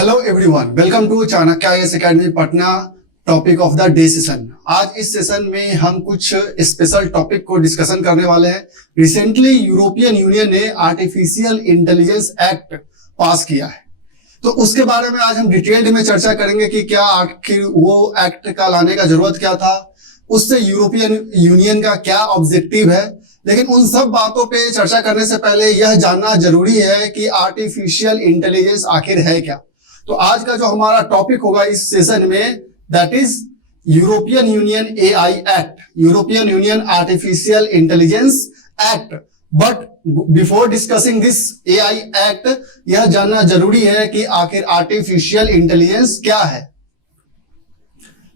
Hello everyone, welcome to Chanakya IAS academy Patna. Topic of the day session. आज इस session में हम कुछ स्पेशल टॉपिक को डिस्कशन करने वाले हैं। रिसेंटली यूरोपियन यूनियन ने आर्टिफिशियल इंटेलिजेंस एक्ट पास किया है, तो उसके बारे में आज हम डिटेल्ड में चर्चा करेंगे कि क्या आखिर वो एक्ट का लाने का जरूरत क्या था, उससे यूरोपियन यूनियन का क्या ऑब्जेक्टिव है। लेकिन उन सब बातों पे चर्चा करने से पहले यह जानना जरूरी है कि आर्टिफिशियल इंटेलिजेंस आखिर है क्या। तो आज का जो हमारा टॉपिक होगा इस सेशन में, that is European union AI act, European union artificial intelligence act. But before discussing this AI act, यह जानना जरूरी है कि आखिर आर्टिफिशियल इंटेलिजेंस क्या है।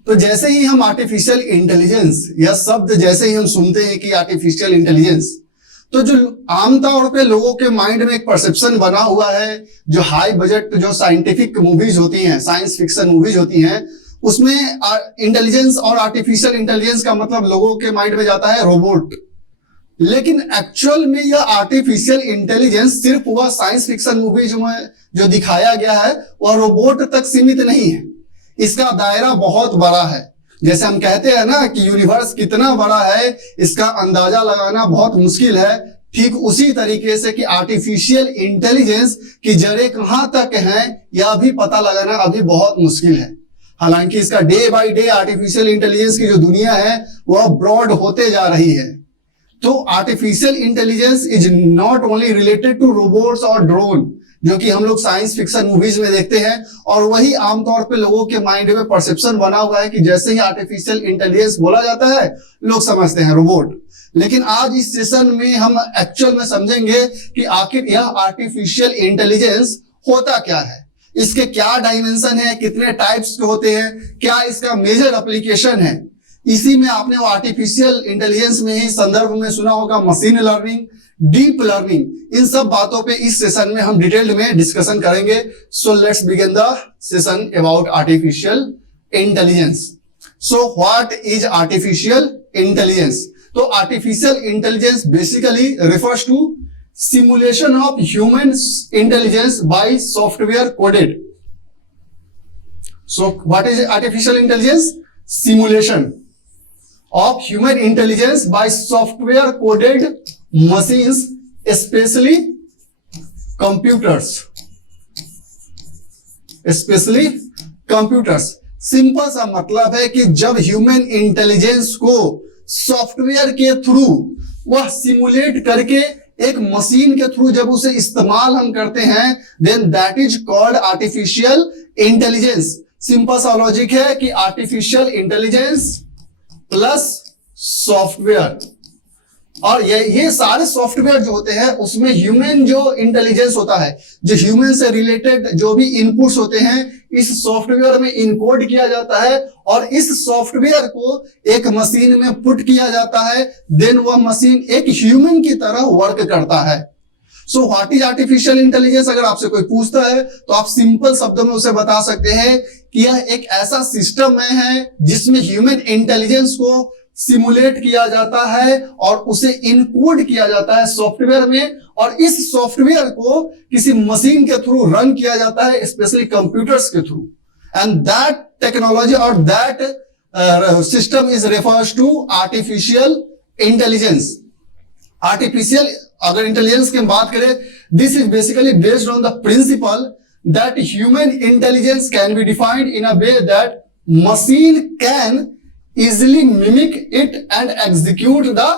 तो जैसे ही हम आर्टिफिशियल इंटेलिजेंस, यह शब्द जैसे ही हम सुनते हैं कि आर्टिफिशियल इंटेलिजेंस, तो जो आमतौर पे लोगों के माइंड में एक परसेप्शन बना हुआ है, जो हाई बजट जो साइंटिफिक मूवीज होती हैं, साइंस फिक्शन मूवीज होती हैं, उसमें इंटेलिजेंस और आर्टिफिशियल इंटेलिजेंस का मतलब लोगों के माइंड में जाता है रोबोट। लेकिन एक्चुअल में यह आर्टिफिशियल इंटेलिजेंस सिर्फ वह साइंस फिक्शन मूवीज में जो दिखाया गया है वह रोबोट तक सीमित नहीं है। इसका दायरा बहुत बड़ा है। जैसे हम कहते हैं ना कि यूनिवर्स कितना बड़ा है, इसका अंदाजा लगाना बहुत मुश्किल है। ठीक उसी तरीके से कि आर्टिफिशियल इंटेलिजेंस की जड़ें कहां तक हैं, यह भी पता लगाना अभी बहुत मुश्किल है। हालांकि इसका day by day artificial intelligence की जो दुनिया है वह ब्रॉड होते जा रही है। तो artificial intelligence is not only related to robots और ड्रोन, जो कि हम लोग साइंस फिक्शन मूवीज में देखते हैं, और वही आमतौर पे लोगों के माइंड में परसेप्शन बना हुआ है कि जैसे ही आर्टिफिशियल इंटेलिजेंस बोला जाता है लोग समझते हैं रोबोट। लेकिन आज इस सेशन में हम एक्चुअल में समझेंगे कि आखिर यह आर्टिफिशियल इंटेलिजेंस होता क्या है, इसके क्या डायमेंशन है, कितने टाइप्स के होते हैं, क्या इसका मेजर एप्लीकेशन है। इसी में आपने वो आर्टिफिशियल इंटेलिजेंस में ही संदर्भ में सुना होगा मशीन लर्निंग, डीप लर्निंग। इन सब बातों पे इस सेशन में हम डिटेल्ड में डिस्कशन करेंगे। So let's begin the session about artificial intelligence. So what is artificial intelligence? तो artificial intelligence basically refers to simulation of human intelligence by software coded. So what is artificial intelligence? Simulation of human intelligence by software coded machines, especially computers. Simple सा मतलब है कि जब human intelligence को software के through वह simulate करके एक मशीन के थ्रू जब उसे इस्तेमाल हम करते हैं, then that is called artificial intelligence. Simple सा लॉजिक है कि आर्टिफिशियल इंटेलिजेंस प्लस सॉफ्टवेयर, और ये सारे सॉफ्टवेयर जो होते हैं उसमें ह्यूमन जो इंटेलिजेंस होता है, जो ह्यूमन से रिलेटेड जो भी इनपुट्स होते हैं, इस सॉफ्टवेयर में इनकोड किया जाता है और इस सॉफ्टवेयर को एक मशीन में पुट किया जाता है। देन वह मशीन एक ह्यूमन की तरह वर्क करता है। सो व्हाट इज आर्टिफिशियल इंटेलिजेंस? अगर आपसे कोई पूछता है तो आप सिंपल शब्दों में उसे बता सकते हैं कि यह एक ऐसा सिस्टम है जिसमें ह्यूमन इंटेलिजेंस को सिमुलेट किया जाता है और उसे इनकोड किया जाता है सॉफ्टवेयर में, और इस सॉफ्टवेयर को किसी मशीन के थ्रू रन किया जाता है, स्पेशली कंप्यूटर्स के थ्रू। एंड दैट टेक्नोलॉजी और that system is refers to artificial intelligence. Artificial अगर इंटेलिजेंस की बात करें, this is basically based on the principle that human intelligence can be defined in a way that machine can easily mimic it and execute the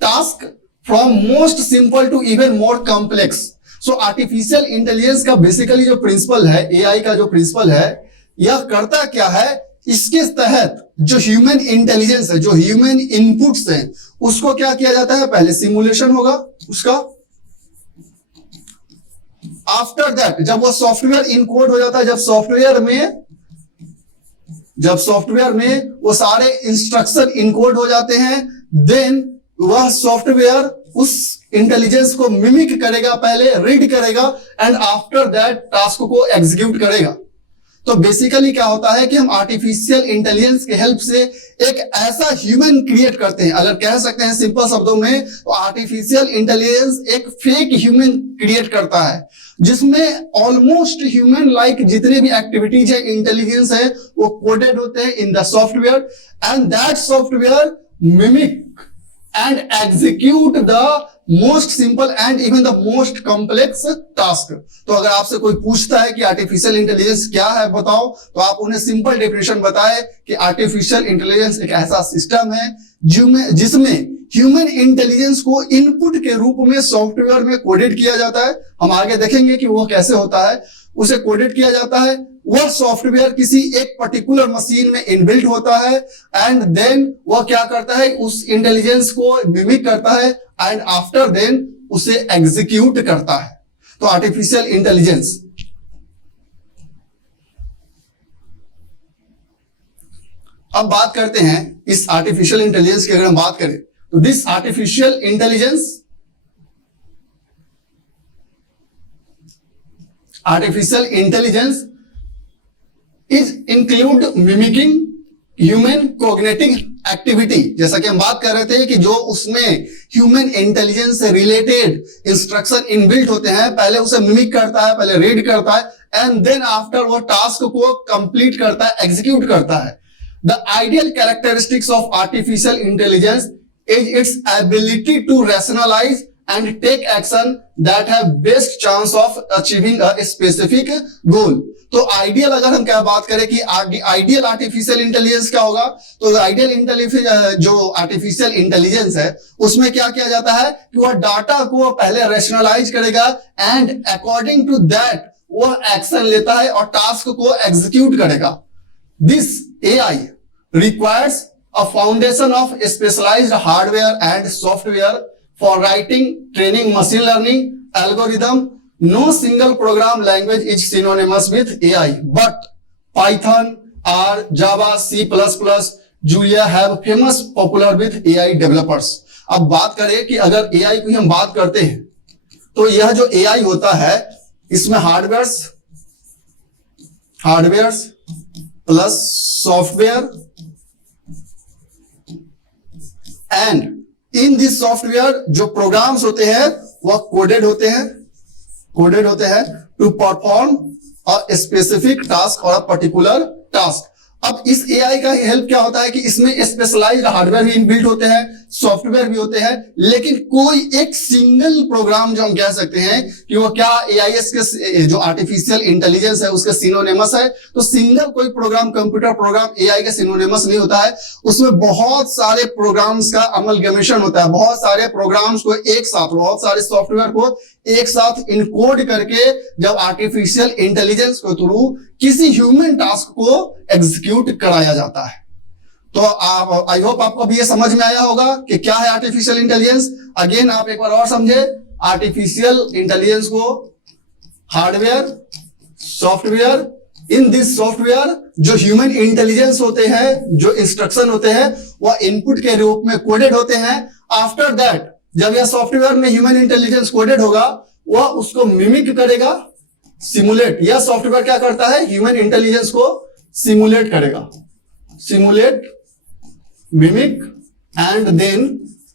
task from most simple to even more complex. So artificial intelligence का basically जो principal है, AI का जो principal है, यह करता क्या है? इसके तहत जो ह्यूमन इंटेलिजेंस है, जो ह्यूमन इनपुट्स हैं, उसको क्या किया जाता है? पहले सिमुलेशन होगा उसका। आफ्टर दैट जब वो सॉफ्टवेयर इनकोड हो जाता है, जब सॉफ्टवेयर में वो सारे इंस्ट्रक्शन इनकोड हो जाते हैं, देन वह सॉफ्टवेयर उस इंटेलिजेंस को मिमिक करेगा, पहले रीड करेगा एंड आफ्टर दैट टास्क को एग्जीक्यूट करेगा। तो बेसिकली क्या होता है कि हम आर्टिफिशियल इंटेलिजेंस के हेल्प से एक ऐसा ह्यूमन क्रिएट करते हैं। अगर कह सकते हैं सिंपल शब्दों में, तो आर्टिफिशियल इंटेलिजेंस एक फेक ह्यूमन क्रिएट करता है, जिसमें ऑलमोस्ट ह्यूमन लाइक जितने भी एक्टिविटीज है, इंटेलिजेंस है, वो कोडेड होते हैं in the software, and that software mimic and execute the most simple and even the most complex task। तो अगर आपसे कोई पूछता है कि आर्टिफिशियल इंटेलिजेंस क्या है बताओ, तो आप उन्हें सिंपल डेफिनेशन बताए कि आर्टिफिशियल इंटेलिजेंस एक ऐसा सिस्टम है जिसमें ह्यूमन इंटेलिजेंस को इनपुट के रूप में सॉफ्टवेयर में कोडेड किया जाता है। हम आगे देखेंगे कि वो कैसे होता है। उसे कोडेड किया जाता है, वह सॉफ्टवेयर किसी एक पर्टिकुलर मशीन में इनबिल्ट होता है, एंड देन वह क्या करता है, उस इंटेलिजेंस को मिमिक करता है, एंड आफ्टर देन उसे एग्जीक्यूट करता है। तो आर्टिफिशियल इंटेलिजेंस। अब बात करते हैं इस आर्टिफिशियल इंटेलिजेंस की। अगर हम बात करें तो this artificial intelligence is include mimicking human cognitive activity. जैसा कि हम बात कर रहे थे कि जो उसमें ह्यूमन इंटेलिजेंस से रिलेटेड इंस्ट्रक्शन इनबिल्ट होते हैं, पहले उसे मिमिक करता है, पहले रीड करता है, एंड देन आफ्टर वो टास्क को कंप्लीट करता है, एग्जीक्यूट करता है। The ideal characteristics of artificial intelligence is its ability to rationalise and take action that have best chance of achieving a specific goal। तो आइडियल अगर हम क्या बात करें कि आइडियल आर्टिफिशियल इंटेलिजेंस क्या होगा, तो आइडियल जो आर्टिफिशियल इंटेलिजेंस है उसमें क्या किया जाता है कि वह डाटा को पहले रैशनलाइज करेगा, एंड अकॉर्डिंग टू दैट वह एक्शन लेता है और टास्क को एग्जीक्यूट करेगा। This AI requires a foundation of specialised hardware and software for writing, training, machine learning algorithm. No single program language is synonymous with AI, but Python, R, Java, C++, Julia have famous popular with AI developers। अब बात करें कि अगर AI की हम बात करते हैं तो यह जो AI होता है इसमें hardware plus software, and in this software जो प्रोग्राम्स होते हैं वह कोडेड होते हैं to perform a specific task और अ पर्टिकुलर टास्क। अब इस एआई का हेल्प क्या होता है कि इसमें स्पेशलाइज्ड हार्डवेयर भी इनबिल्ट होते हैं, सॉफ्टवेयर भी होते हैं, लेकिन कोई एक सिंगल प्रोग्राम जो हम कह सकते हैं कि वो क्या एआईएस के जो आर्टिफिशियल इंटेलिजेंस है उसके सिनोनिमस है, तो सिंगल कोई प्रोग्राम, कंप्यूटर प्रोग्राम एआई के सिनोनिमस नहीं होता है। उसमें बहुत सारे प्रोग्राम्स का अमलगमेशन होता है, बहुत सारे प्रोग्राम्स को एक साथ, बहुत सारे सॉफ्टवेयर को एक साथ इनकोड करके जब आर्टिफिशियल इंटेलिजेंस को थ्रू किसी ह्यूमन टास्क को एग्जीक्यूट कराया जाता है। तो आप, आई होप आपको भी ये समझ में आया होगा कि क्या है आर्टिफिशियल इंटेलिजेंस। अगेन आप एक बार और समझे, आर्टिफिशियल इंटेलिजेंस को hardware, software, in this software जो ह्यूमन इंटेलिजेंस होते हैं, जो इंस्ट्रक्शन होते हैं वह इनपुट के रूप में कोडेड होते हैं। आफ्टर दैट जब यह सॉफ्टवेयर में ह्यूमन इंटेलिजेंस कोडेड होगा, वह उसको मिमिक करेगा, सिमुलेट। यह सॉफ्टवेयर क्या करता है, ह्यूमन इंटेलिजेंस को सिमुलेट करेगा, simulate, mimic and then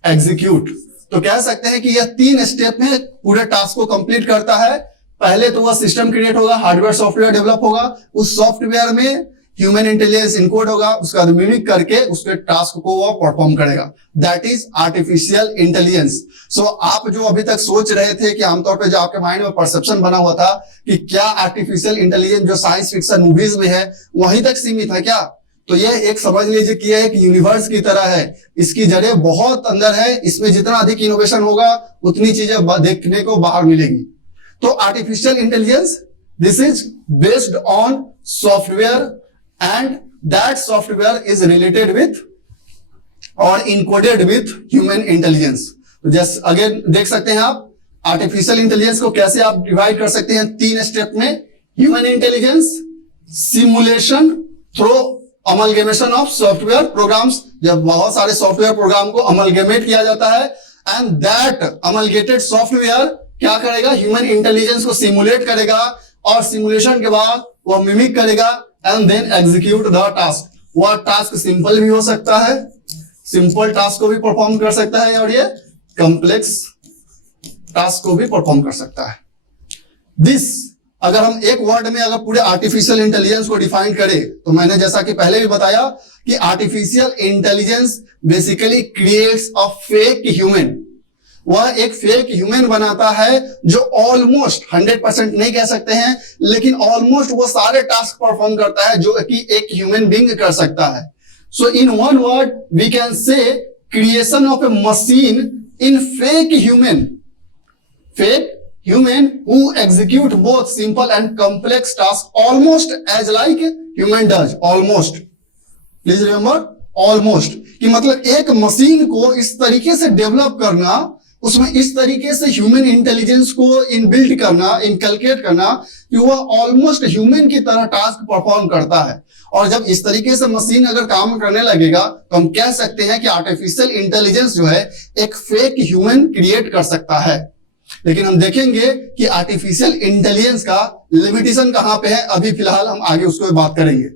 execute. तो कह सकते हैं कि यह 3 स्टेप में पूरे टास्क को कंप्लीट करता है। पहले तो वह सिस्टम क्रिएट होगा, हार्डवेयर सॉफ्टवेयर डेवलप होगा, उस सॉफ्टवेयर में ह्यूमन इंटेलिजेंस इनकोड होगा, उसका मिमिक करके उसके टास्क को वो परफॉर्म करेगा। That is artificial intelligence. So आप जो अभी तक सोच रहे थे कि आमतौर पे जो आपके माइंड में परसेप्शन बना हुआ था कि क्या आर्टिफिशियल इंटेलिजेंस जो साइंस फिक्शन मूवीज में है वहीं तक सीमित है क्या, तो यह एक समझ लीजिए कि यह एक यूनिवर्स की तरह है। इसकी जड़ें बहुत अंदर है, इसमें जितना अधिक इनोवेशन होगा उतनी चीजें देखने को बाहर मिलेगी। तो artificial intelligence, this is based on software and that software is related with or encoded with human intelligence। तो जैसे अगेन देख सकते हैं आप आर्टिफिशियल इंटेलिजेंस को कैसे आप डिवाइड कर सकते हैं 3 स्टेप में। Human intelligence, simulation through amalgamation of software programmes, जब बहुत सारे सॉफ्टवेयर प्रोग्राम को अमलगमेट किया जाता है, एंड दैट अमलगेटेड सॉफ्टवेयर क्या करेगा, ह्यूमन इंटेलिजेंस को सिमुलेट करेगा, और सिमुलेशन के बाद वह मिमिक करेगा and then execute the task. वह टास्क सिंपल भी हो सकता है, सिंपल टास्क को भी परफॉर्म कर सकता है, और ये कॉम्प्लेक्स टास्क को भी परफॉर्म कर सकता है। दिस, अगर हम एक वर्ड में अगर पूरे आर्टिफिशियल इंटेलिजेंस को डिफाइन करें तो मैंने जैसा कि पहले भी बताया कि artificial intelligence basically creates a fake human. वह एक फेक ह्यूमन बनाता है जो ऑलमोस्ट 100% नहीं कह सकते हैं, लेकिन ऑलमोस्ट वो सारे टास्क परफॉर्म करता है जो कि एक ह्यूमन बीइंग कर सकता है। So in one word we can say creation of a machine in fake human, fake human who execute both simple and complex tasks almost as like human does, almost, please remember almost, कि मतलब एक machine को इस तरीके से develop करना, उसमें इस तरीके से ह्यूमन इंटेलिजेंस को इनबिल्ट करना, इनकलकेट करना कि वह ऑलमोस्ट ह्यूमन की तरह टास्क परफॉर्म करता है। और जब इस तरीके से मशीन अगर काम करने लगेगा तो हम कह सकते हैं कि आर्टिफिशियल इंटेलिजेंस जो है एक फेक ह्यूमन क्रिएट कर सकता है। लेकिन हम देखेंगे कि आर्टिफिशियल इंटेलिजेंस का लिमिटेशन कहां पे है, अभी फिलहाल हम आगे उसको बात करेंगे।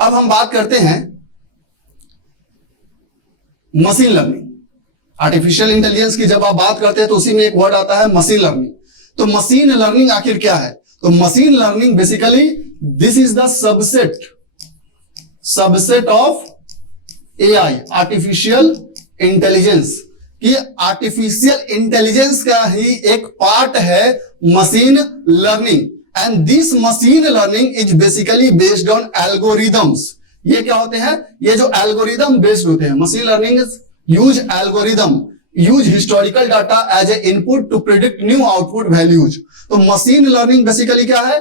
अब हम बात करते हैं मशीन लर्निंग। आर्टिफिशियल इंटेलिजेंस की जब आप बात करते हैं तो उसी में एक वर्ड आता है मशीन लर्निंग। तो मशीन लर्निंग आखिर क्या है? तो machine learning basically this is the subset of AI, artificial intelligence, कि आर्टिफिशियल इंटेलिजेंस का ही एक पार्ट है machine learning. And this machine learning is basically based on algorithms. ये क्या होते हैं? ये जो एल्गोरिदम बेस्ड होते हैं, machine learning use algorithm, use historical data as a input to predict new output values. तो मशीन लर्निंग बेसिकली क्या है?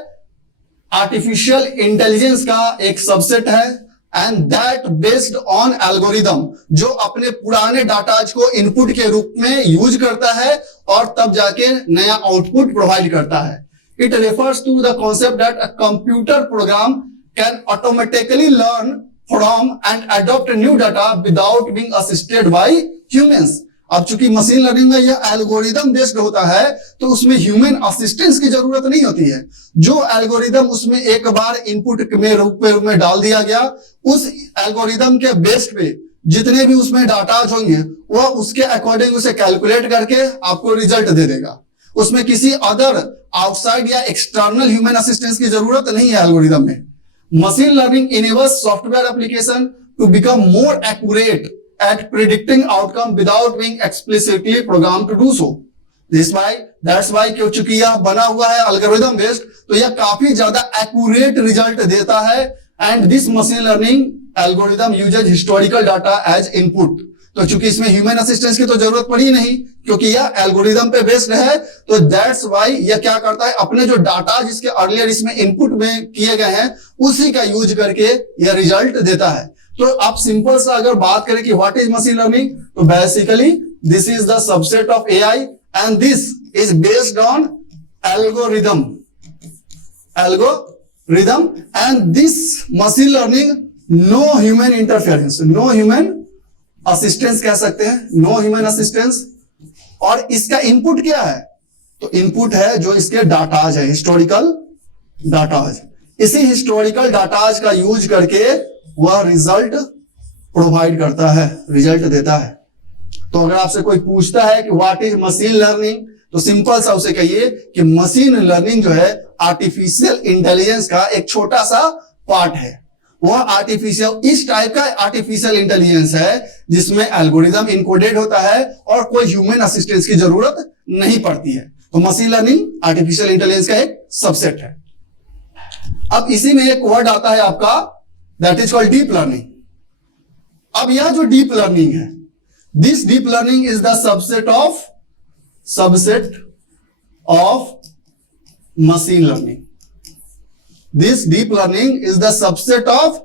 आर्टिफिशियल इंटेलिजेंस का एक सबसेट है and that based on algorithm, जो अपने पुराने डाटाज को इनपुट के रूप में यूज करता है और तब जाके नया आउटपुट प्रोवाइड करता है। It refers to the concept that a computer program can automatically learn from and adopt new data without being assisted by humans. अब चूंकि मशीन लर्निंग में यह एल्गोरिदम बेस्ड होता है तो उसमें ह्यूमन असिस्टेंस की जरूरत नहीं होती है। जो एल्गोरिदम उसमें एक बार इनपुट में रूप में डाल दिया गया, उस एल्गोरिदम के बेस पे जितने भी उसमें डाटा होंगे वह उसके अकॉर्डिंग उसे कैलकुलेट करके आपको रिजल्ट दे देगा। उसमें किसी अदर आउटसाइड या एक्सटर्नल ह्यूमन असिस्टेंस की जरूरत नहीं है एल्गोरिदम में। Machine learning enables software application to become more accurate at predicting outcome without being explicitly programmed to do so. That's why क्योंकि यह बना हुआ है algorithm based, तो यह काफी ज्यादा accurate result देता है। And this machine learning algorithm uses historical data as input. तो चूंकि इसमें ह्यूमन असिस्टेंस की तो जरूरत पड़ी नहीं क्योंकि यह एल्गोरिदम पे बेस्ड है, तो दैट्स व्हाई यह क्या करता है, अपने जो डाटा जिसके अर्लियर इसमें इनपुट में किए गए हैं उसी का यूज करके यह रिजल्ट देता है। तो आप सिंपल सा अगर बात करें कि व्हाट इज मशीन लर्निंग, तो basically this is the subset of AI and this is based on algorithm and this machine learning no human interference, no human assistance कह सकते हैं, नो ह्यूमन असिस्टेंस। और इसका इनपुट क्या है? तो input है जो इसके डाटाज है, हिस्टोरिकल डाटाज। इसी हिस्टोरिकल डाटाज का यूज करके वह रिजल्ट प्रोवाइड करता है, रिजल्ट देता है। तो अगर आपसे कोई पूछता है कि व्हाट इज मशीन लर्निंग, तो सिंपल सा उसे कहिए कि मशीन लर्निंग जो है आर्टिफिशियल इंटेलिजेंस का एक छोटा सा पार्ट है। वह आर्टिफिशियल, इस टाइप का आर्टिफिशियल इंटेलिजेंस है जिसमें एल्गोरिदम इनकोडेड होता है और कोई ह्यूमन असिस्टेंस की जरूरत नहीं पड़ती है। तो मशीन लर्निंग आर्टिफिशियल इंटेलिजेंस का एक सबसेट है। अब इसी में एक वर्ड आता है आपका, that is called deep learning. अब यह जो डीप लर्निंग है, this deep learning is the subset of machine learning. This deep learning is the subset of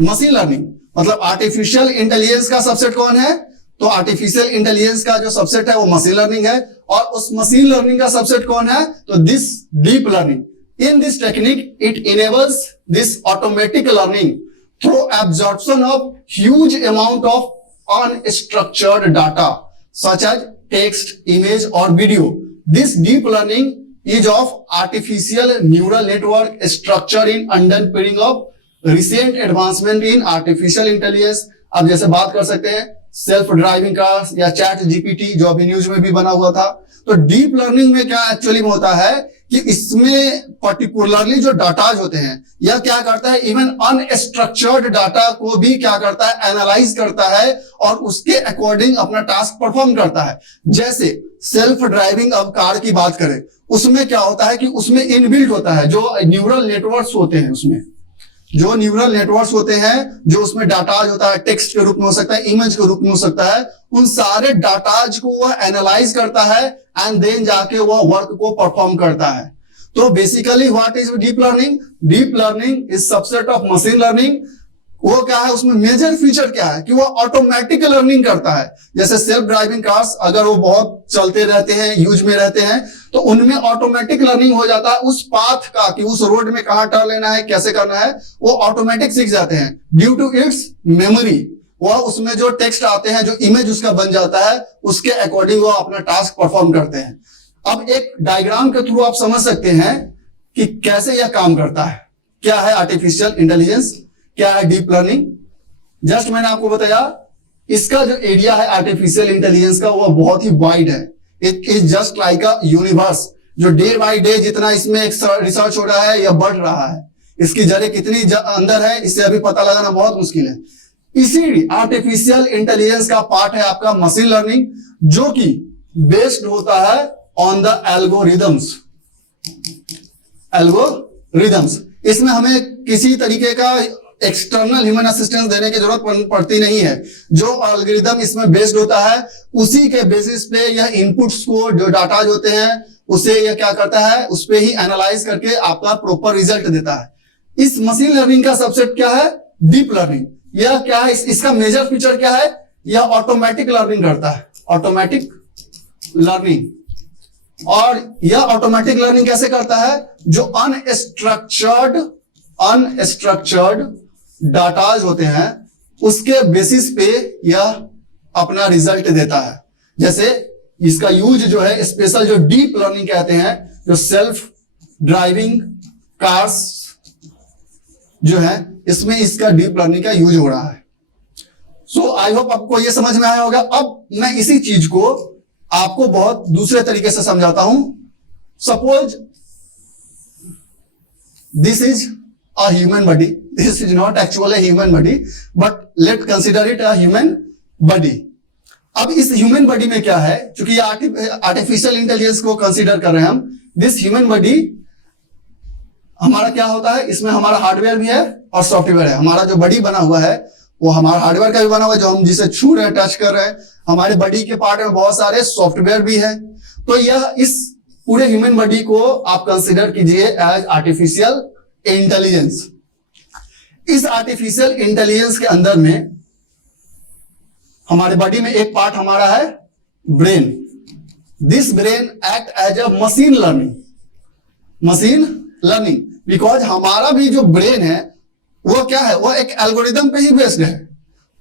machine learning. मतलब आर्टिफिशियल इंटेलिजेंस का सबसेट कौन है? तो आर्टिफिशियल इंटेलिजेंस का जो सबसेट है वो मशीन लर्निंग है। और उस मशीन लर्निंग का सबसेट कौन है? तो this deep learning. In this technique, it enables this automatic learning through absorption of huge amount of unstructured data, such as text, image, or video. This deep learning is of artificial neural network structure in underpinning of recent advancement in artificial intelligence. अब जैसे बात कर सकते हैं self driving cars या chat GPT जो अभी news में भी बना हुआ था। तो डीप लर्निंग में क्या एक्चुअली में होता है कि इसमें पर्टिकुलरली जो डाटाज होते हैं, यह क्या करता है, इवन अनस्ट्रक्चर्ड डाटा को भी क्या करता है, एनालाइज करता है और उसके अकॉर्डिंग अपना टास्क परफॉर्म करता है। जैसे सेल्फ ड्राइविंग अब कार की बात करें, उसमें क्या होता है कि उसमें इनबिल्ट होता है जो न्यूरल नेटवर्क्स होते हैं, उसमें जो न्यूरल नेटवर्क्स होते हैं, जो उसमें डाटाज होता है, टेक्स्ट के रूप में हो सकता है, इमेज के रूप में हो सकता है, उन सारे डाटाज को वह एनालाइज करता है एंड देन जाके वह वर्क को परफॉर्म करता है। तो basically what is deep learning? Deep learning is subset of machine learning. वो क्या है, उसमें मेजर फीचर क्या है कि वो ऑटोमेटिक लर्निंग करता है। जैसे सेल्फ ड्राइविंग कार्स अगर वो बहुत चलते रहते हैं, यूज में रहते हैं, तो उनमें ऑटोमेटिक लर्निंग हो जाता है उस पाथ का कि उस रोड में कहां टर्न लेना है, कैसे करना है, वो ऑटोमेटिक सीख जाते हैं ड्यू टू इट्स मेमोरी। वह उसमें जो टेक्स्ट आते हैं, जो इमेज उसका बन जाता है, उसके अकॉर्डिंग वो अपना टास्क परफॉर्म करते हैं। अब एक डायग्राम के थ्रू आप समझ सकते हैं कि कैसे यह काम करता है। क्या है आर्टिफिशियल इंटेलिजेंस, क्या है डीप लर्निंग। जस्ट मैंने आपको बताया इसका जो एरिया है आर्टिफिशियल इंटेलिजेंस का, वो बहुत ही वाइड है। It is just like a universe, जो डे बाय डे जितना इसमें रिसर्च हो रहा है या बढ़ रहा है, इसकी जड़ें कितनी अंदर है, इसे अभी पता लगाना बहुत मुश्किल है। इसी आर्टिफिशियल इंटेलिजेंस का पार्ट है आपका मशीन लर्निंग, जो कि बेस्ड होता है ऑन द एल्गोरिदम्स। एल्गोरिदम्स, इसमें हमें किसी तरीके का एक्सटर्नल ह्यूमन असिस्टेंस देने की जरूरत पड़ती नहीं है। जो एल्गोरिदम इसमें बेस्ड होता है, उसी के बेसिस पे यह इनपुट्स को, जो डाटा होते हैं, उसे यह क्या करता है, उस पे ही एनालाइज करके आपका प्रॉपर रिजल्ट देता है। इस मशीन लर्निंग का सबसेट क्या है, डीप लर्निंग। यह क्या है, इसका मेजर फीचर क्या है, यह ऑटोमेटिक लर्निंग करता है, ऑटोमेटिक लर्निंग। और यह ऑटोमेटिक लर्निंग कैसे करता है, जो अनस्ट्रक्चर्ड डाटाज होते हैं, उसके बेसिस पे यह अपना रिजल्ट देता है। जैसे इसका यूज जो है स्पेशल, जो डीप लर्निंग कहते हैं, जो सेल्फ ड्राइविंग कार्स जो है, इसमें इसका डीप लर्निंग का यूज हो रहा है। सो आई होप आपको यह समझ में आया होगा। अब मैं इसी चीज को आपको बहुत दूसरे तरीके से समझाता हूं। Suppose this is a human body. This is not actually a human body, but let's consider it a human body. अब इस ह्यूमन बॉडी में क्या है, क्योंकि आर्टिफिशियल इंटेलिजेंस को कंसीडर कर रहे हैं हम, दिस ह्यूमन बॉडी हमारा क्या होता है, इसमें हमारा हार्डवेयर भी है और सॉफ्टवेयर है। हमारा जो बॉडी बना हुआ है वो हमारा हार्डवेयर का भी बना हुआ है, जो हम जिसे छू रहे हैं, टच कर रहे हैं। हमारे बॉडी के पार्ट में बहुत सारे सॉफ्टवेयर भी है। तो यह इस पूरे ह्यूमन बॉडी को आप कंसीडर कीजिए एज आर्टिफिशियल इंटेलिजेंस। इस आर्टिफिशियल इंटेलिजेंस के अंदर में हमारे बॉडी में एक पार्ट हमारा है brain. This brain act as a machine learning because हमारा भी जो ब्रेन है वो क्या है, वो एक एल्गोरिदम पे ही बेस्ड है।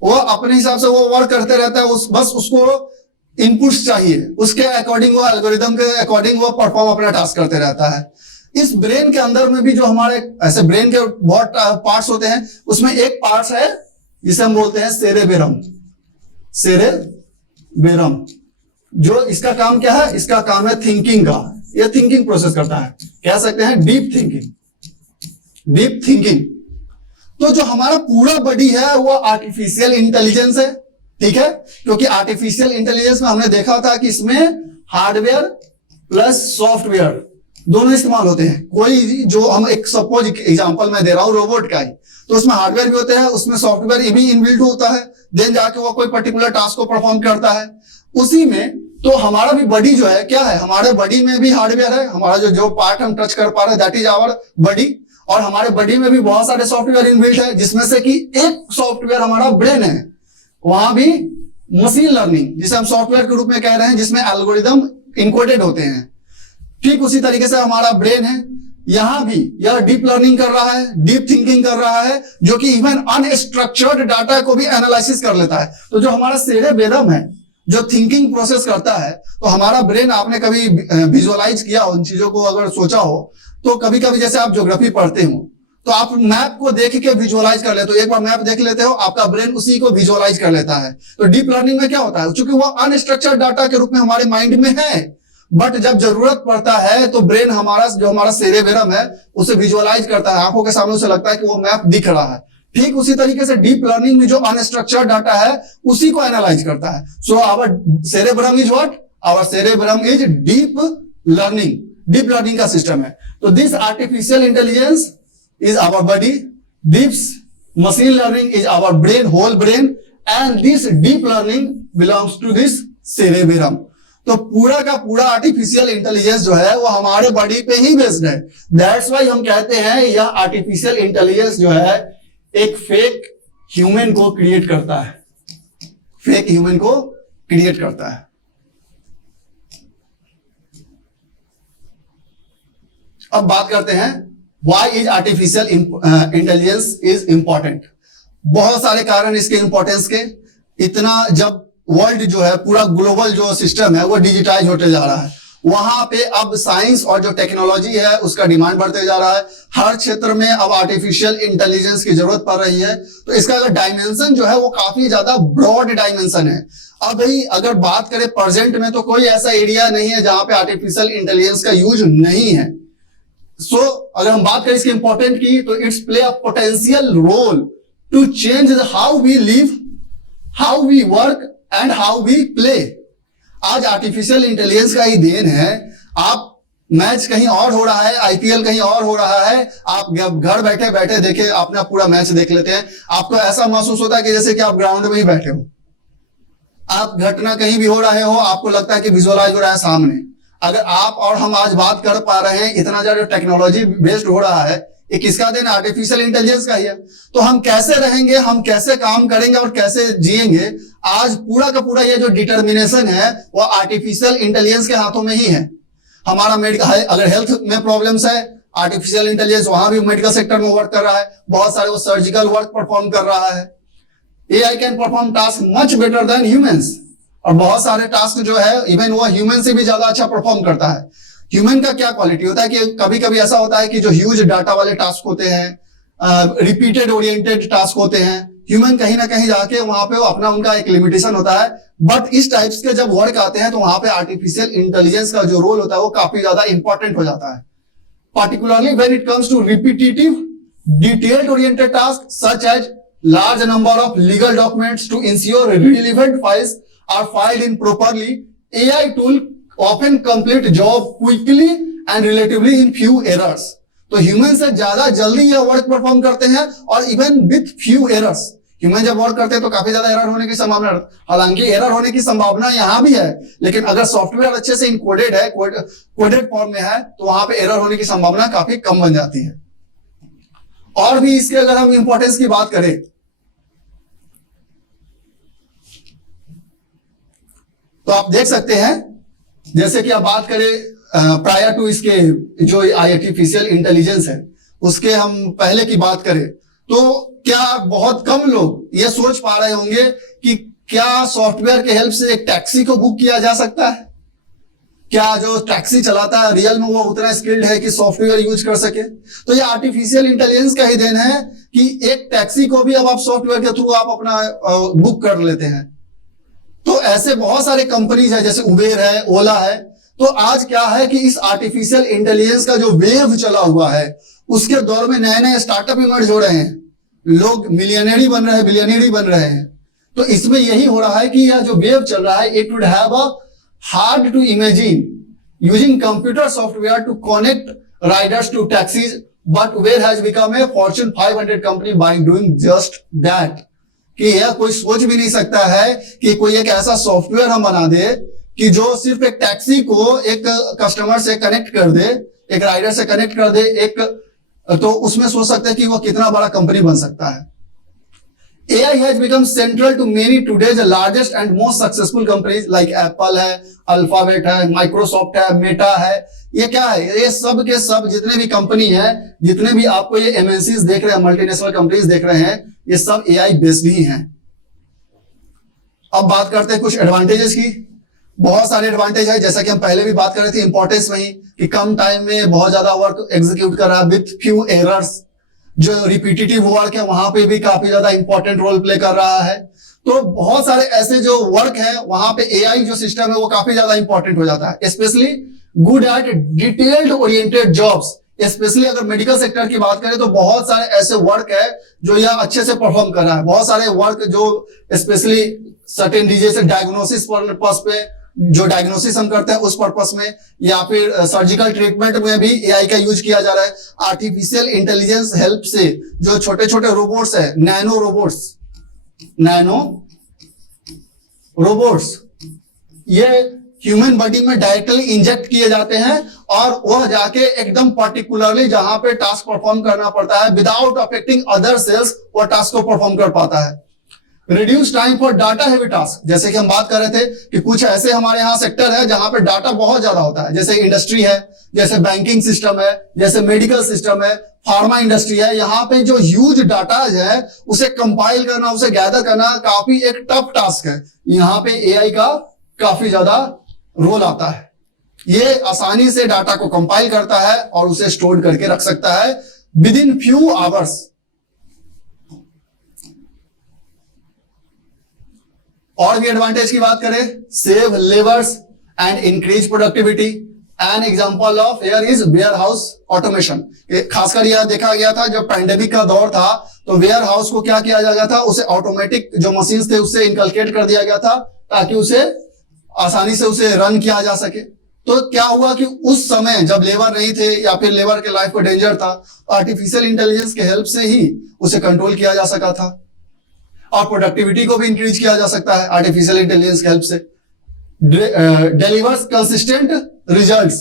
वो अपने हिसाब से वो वर्क करते रहता है, बस उसको इनपुट्स चाहिए, उसके अकॉर्डिंग वो एल्गोरिदम के अकॉर्डिंग वो परफॉर्म अपना टास्क करते रहता है। इस ब्रेन के अंदर में भी जो हमारे ऐसे ब्रेन के बहुत पार्ट्स होते हैं, उसमें एक पार्ट है जिसे हम बोलते हैं सेरेबेरम। जो इसका काम क्या है, इसका काम है थिंकिंग का। यह थिंकिंग प्रोसेस करता है, कह सकते हैं डीप थिंकिंग। तो जो हमारा पूरा बॉडी है वो आर्टिफिशियल इंटेलिजेंस है, ठीक है। क्योंकि आर्टिफिशियल इंटेलिजेंस में हमने देखा था कि इसमें हार्डवेयर प्लस सॉफ्टवेयर दोनों इस्तेमाल होते हैं। कोई जो हम एक सपोज एग्जांपल मैं दे रहा हूं रोबोट का ही, तो उसमें हार्डवेयर भी होते हैं, उसमें सॉफ्टवेयर भी इनबिल्ट होता है, देन जाके वो कोई पर्टिकुलर टास्क को परफॉर्म करता है उसी में। तो हमारा भी बॉडी जो है क्या है, हमारे बॉडी में भी हार्डवेयर है। हमारा जो पार्ट हम टच कर पा रहे हैं दैट इज आवर बॉडी। और हमारे बॉडी में भी बहुत सारे सॉफ्टवेयर इनबिल्ट है, जिसमें से कि एक सॉफ्टवेयर हमारा ब्रेन है। वहां भी मशीन लर्निंग, जिसे हम सॉफ्टवेयर के रूप में कह रहे हैं, जिसमें एल्गोरिदम इनकोडेड होते हैं। ठीक उसी तरीके से हमारा ब्रेन है, यहां भी यह डीप लर्निंग कर रहा है, डीप थिंकिंग कर रहा है, जो कि इवन अनस्ट्रक्चर्ड डाटा को भी एनालिसिस कर लेता है। तो जो हमारा सेरेबेरम है, जो थिंकिंग प्रोसेस करता है, तो हमारा ब्रेन, आपने कभी विजुअलाइज किया हो उन चीजों को, अगर सोचा हो तो कभी कभी जैसे आप ज्योग्राफी पढ़ते हो तो आप मैप को देख के विजुअलाइज कर लेते हो, एक बार मैप देख लेते हो, आपका ब्रेन उसी को विजुअलाइज कर लेता है। तो डीप लर्निंग में क्या होता है, चूंकि वो अनस्ट्रक्चर्ड डाटा के रूप में हमारे माइंड में है, बट जब जरूरत पड़ता है तो ब्रेन हमारा जो हमारा सेरेबेरम है उसे विजुअलाइज करता है, आंखों के सामने उसे लगता है कि वो मैप दिख रहा है। ठीक उसी तरीके से डीप लर्निंग में जो अनस्ट्रक्चर्ड डाटा है उसी को एनालाइज करता है। So our cerebrum is what, our cerebrum is deep learning का सिस्टम है। तो this artificial intelligence is our body, this machine learning is our brain, whole brain, and this deep learning belongs to this cerebellum। तो पूरा का पूरा artificial intelligence जो है वो हमारे बॉडी पे ही बेस्ड है। दैट्स वाई हम कहते हैं यह आर्टिफिशियल इंटेलिजेंस जो है एक फेक ह्यूमन को क्रिएट करता है, फेक ह्यूमन को क्रिएट करता है। अब बात करते हैं Why is artificial intelligence is important? बहुत सारे कारण इसके इंपॉर्टेंस के। इतना जब वर्ल्ड जो है पूरा ग्लोबल जो सिस्टम है वो डिजिटाइज होते जा रहा है, वहां पे अब साइंस और जो टेक्नोलॉजी है उसका डिमांड बढ़ते जा रहा है। हर क्षेत्र में अब आर्टिफिशियल इंटेलिजेंस की जरूरत पड़ रही है। तो इसका जो डायमेंशन जो है वो काफी ज्यादा ब्रॉड डायमेंशन है। अभी अगर बात करें प्रेजेंट में तो कोई ऐसा एरिया नहीं है जहां पे आर्टिफिशियल इंटेलिजेंस का यूज नहीं है। अगर हम बात करें इसके इंपॉर्टेंट की तो it's play a potential role to change how we live, how we work and how we play. आज आर्टिफिशियल इंटेलिजेंस का ही देन है। आप मैच कहीं और हो रहा है, आईपीएल कहीं और हो रहा है, आप घर बैठे बैठे देखे अपना पूरा मैच देख लेते हैं। आपको ऐसा महसूस होता है कि जैसे कि आप ग्राउंड में ही बैठे हो। आप घटना कहीं भी हो रहे हो, आपको लगता है कि विजुअलाइज हो रहा है सामने। अगर आप और हम आज बात कर पा रहे हैं, इतना ज्यादा टेक्नोलॉजी बेस्ड हो रहा है, ये किसका देन, आर्टिफिशियल इंटेलिजेंस का ही है। तो हम कैसे रहेंगे, हम कैसे काम करेंगे और कैसे जिएंगे, आज पूरा का पूरा ये जो डिटर्मिनेशन है वो आर्टिफिशियल इंटेलिजेंस के हाथों में ही है। हमारा मेडिकल, अगर हेल्थ में प्रॉब्लम्स है, आर्टिफिशियल इंटेलिजेंस वहां भी मेडिकल सेक्टर में वर्क कर रहा है। बहुत सारे वो सर्जिकल वर्क परफॉर्म कर रहा है। AI can perform task much better than humans, और बहुत सारे टास्क जो है इवन वो ह्यूमन से भी ज्यादा अच्छा परफॉर्म करता है। ह्यूमन का क्या क्वालिटी होता है कि कभी कभी ऐसा होता है कि जो ह्यूज डाटा वाले टास्क होते हैं, रिपीटेड ओरिएंटेड टास्क होते हैं, ह्यूमन कहीं ना कहीं जाके वहां पे अपना उनका एक लिमिटेशन होता है। बट इस टाइप्स के जब वर्क आते हैं तो वहां पे आर्टिफिशियल इंटेलिजेंस का जो रोल होता है वो काफी ज्यादा इंपॉर्टेंट हो जाता है। particularly when it comes to repetitive, detailed oriented tasks such as large number of legal documents to ensure relevant files are filed in properly. AI tool often complete job quickly and relatively in few errors. तो human से ज्यादा जल्दी यह work perform करते हैं और even with few errors. Human जब work करते हैं तो काफी ज्यादा एरर होने की संभावना, हालांकि एरर होने की संभावना यहां भी है, लेकिन अगर सॉफ्टवेयर अच्छे से इनकोडेड है, कोडेड फॉर्म में है, तो वहां पे एरर होने की संभावना काफी कम बन जाती है। और भी इसके अगर हम इंपॉर्टेंस की बात करें तो आप देख सकते हैं, जैसे कि आप बात करें प्रायर टू इसके जो आर्टिफिशियल इंटेलिजेंस है उसके हम पहले की बात करें तो क्या बहुत कम लोग ये सोच पा रहे होंगे कि क्या सॉफ्टवेयर के हेल्प से एक टैक्सी को बुक किया जा सकता है? क्या जो टैक्सी चलाता है रियल में वो उतना स्किल्ड है कि सॉफ्टवेयर यूज कर सके? तो ये आर्टिफिशियल इंटेलिजेंस का ही देन है कि एक टैक्सी को भी अब आप सॉफ्टवेयर के थ्रू आप अपना बुक कर लेते हैं। तो ऐसे बहुत सारे कंपनीज है, जैसे उबेर है, ओला है। तो आज क्या है कि इस आर्टिफिशियल इंटेलिजेंस का जो वेव चला हुआ है उसके दौर में नए नए स्टार्टअप इमर्ज हो रहे हैं, लोग मिलियनरी बन रहे हैं, बिलियनरी बन रहे हैं। तो इसमें यही हो रहा है कि यह जो वेव चल रहा है, it would have a hard to imagine using computer software to connect riders to taxis, but Uber has become a Fortune 500 company by doing just that. कि यह कोई सोच भी नहीं सकता है कि कोई एक ऐसा सॉफ्टवेयर हम बना दे कि जो सिर्फ एक टैक्सी को एक कस्टमर से कनेक्ट कर दे, एक राइडर से कनेक्ट कर दे, एक तो उसमें सोच सकते हैं कि वो कितना बड़ा कंपनी बन सकता है। AI has become central to many today's largest and most successful companies like Apple है, Alphabet है, Microsoft है, Meta है। ये क्या है? ये सब के सब जितने भी कंपनी है, जितने भी आपको ये MNCs देख रहे हैं, मल्टीनेशनल कंपनीज देख रहे हैं, ये सब AI बेस्ड ही हैं। अब बात करते हैं कुछ एडवांटेजेस की। बहुत सारे एडवांटेज है, जैसा कि हम पहले भी बात कर रहे थे इंपॉर्टेंस में ही, कि कम टाइम में बहुत ज्यादा वर्क एग्जीक्यूट कर रहा है विथ फ्यू एरर्स। जो रिपीटेटिव वर्क है वहां पे भी काफी ज्यादा इंपॉर्टेंट रोल प्ले कर रहा है। तो बहुत सारे ऐसे जो वर्क है वहां पे एआई जो सिस्टम है वो काफी ज्यादा इंपॉर्टेंट हो जाता है, specially good at detailed oriented jobs. Specially अगर मेडिकल सेक्टर की बात करें तो बहुत सारे ऐसे वर्क है जो यह अच्छे से परफॉर्म कर रहा है। बहुत सारे वर्क जो specially certain disease diagnosis purpose पे, जो डायग्नोसिस हम करते हैं उस पर्पस में, या फिर सर्जिकल ट्रीटमेंट में भी एआई का यूज किया जा रहा है। आर्टिफिशियल इंटेलिजेंस हेल्प से जो छोटे छोटे रोबोट्स है, नैनो रोबोट्स, ये ह्यूमन बॉडी में डायरेक्टली इंजेक्ट किए जाते हैं और वह जाके एकदम पर्टिकुलरली जहां पे टास्क परफॉर्म करना पड़ता है विदाउट अफेक्टिंग अदर सेल्स, वह टास्क को परफॉर्म कर पाता है। Reduce time for data heavy task, जैसे कि हम बात कर रहे थे कि कुछ ऐसे हमारे यहाँ सेक्टर है जहां पे डाटा बहुत ज्यादा होता है, जैसे इंडस्ट्री है, जैसे बैंकिंग सिस्टम है, जैसे मेडिकल सिस्टम है, फार्मा इंडस्ट्री है। यहाँ पे जो ह्यूज डाटा है उसे कंपाइल करना, उसे गैदर करना काफी एक टफ टास्क है। यहाँ पे एआई का काफी ज्यादा रोल आता है। ये आसानी से डाटा को कंपाइल करता है और उसे स्टोर करके रख सकता है विद इन फ्यू आवर्स। और भी एडवांटेज की बात करें, save labours and increase productivity. An example of here is warehouse automation. खासकर यह देखा गया था जब पैंडेमिक का दौर था तो वेयर हाउस को क्या किया गया था, उसे ऑटोमेटिक जो मशीन्स थे उससे इनकलकेट कर दिया गया था ताकि उसे आसानी से उसे रन किया जा सके। तो क्या हुआ कि उस समय जब लेबर नहीं थे या फिर लेबर के लाइफ को डेंजर था, आर्टिफिशियल इंटेलिजेंस के हेल्प से ही उसे कंट्रोल किया जा सका था और प्रोडक्टिविटी को भी इंक्रीज किया जा सकता है आर्टिफिशियल इंटेलिजेंस के हेल्प से। delivers consistent results.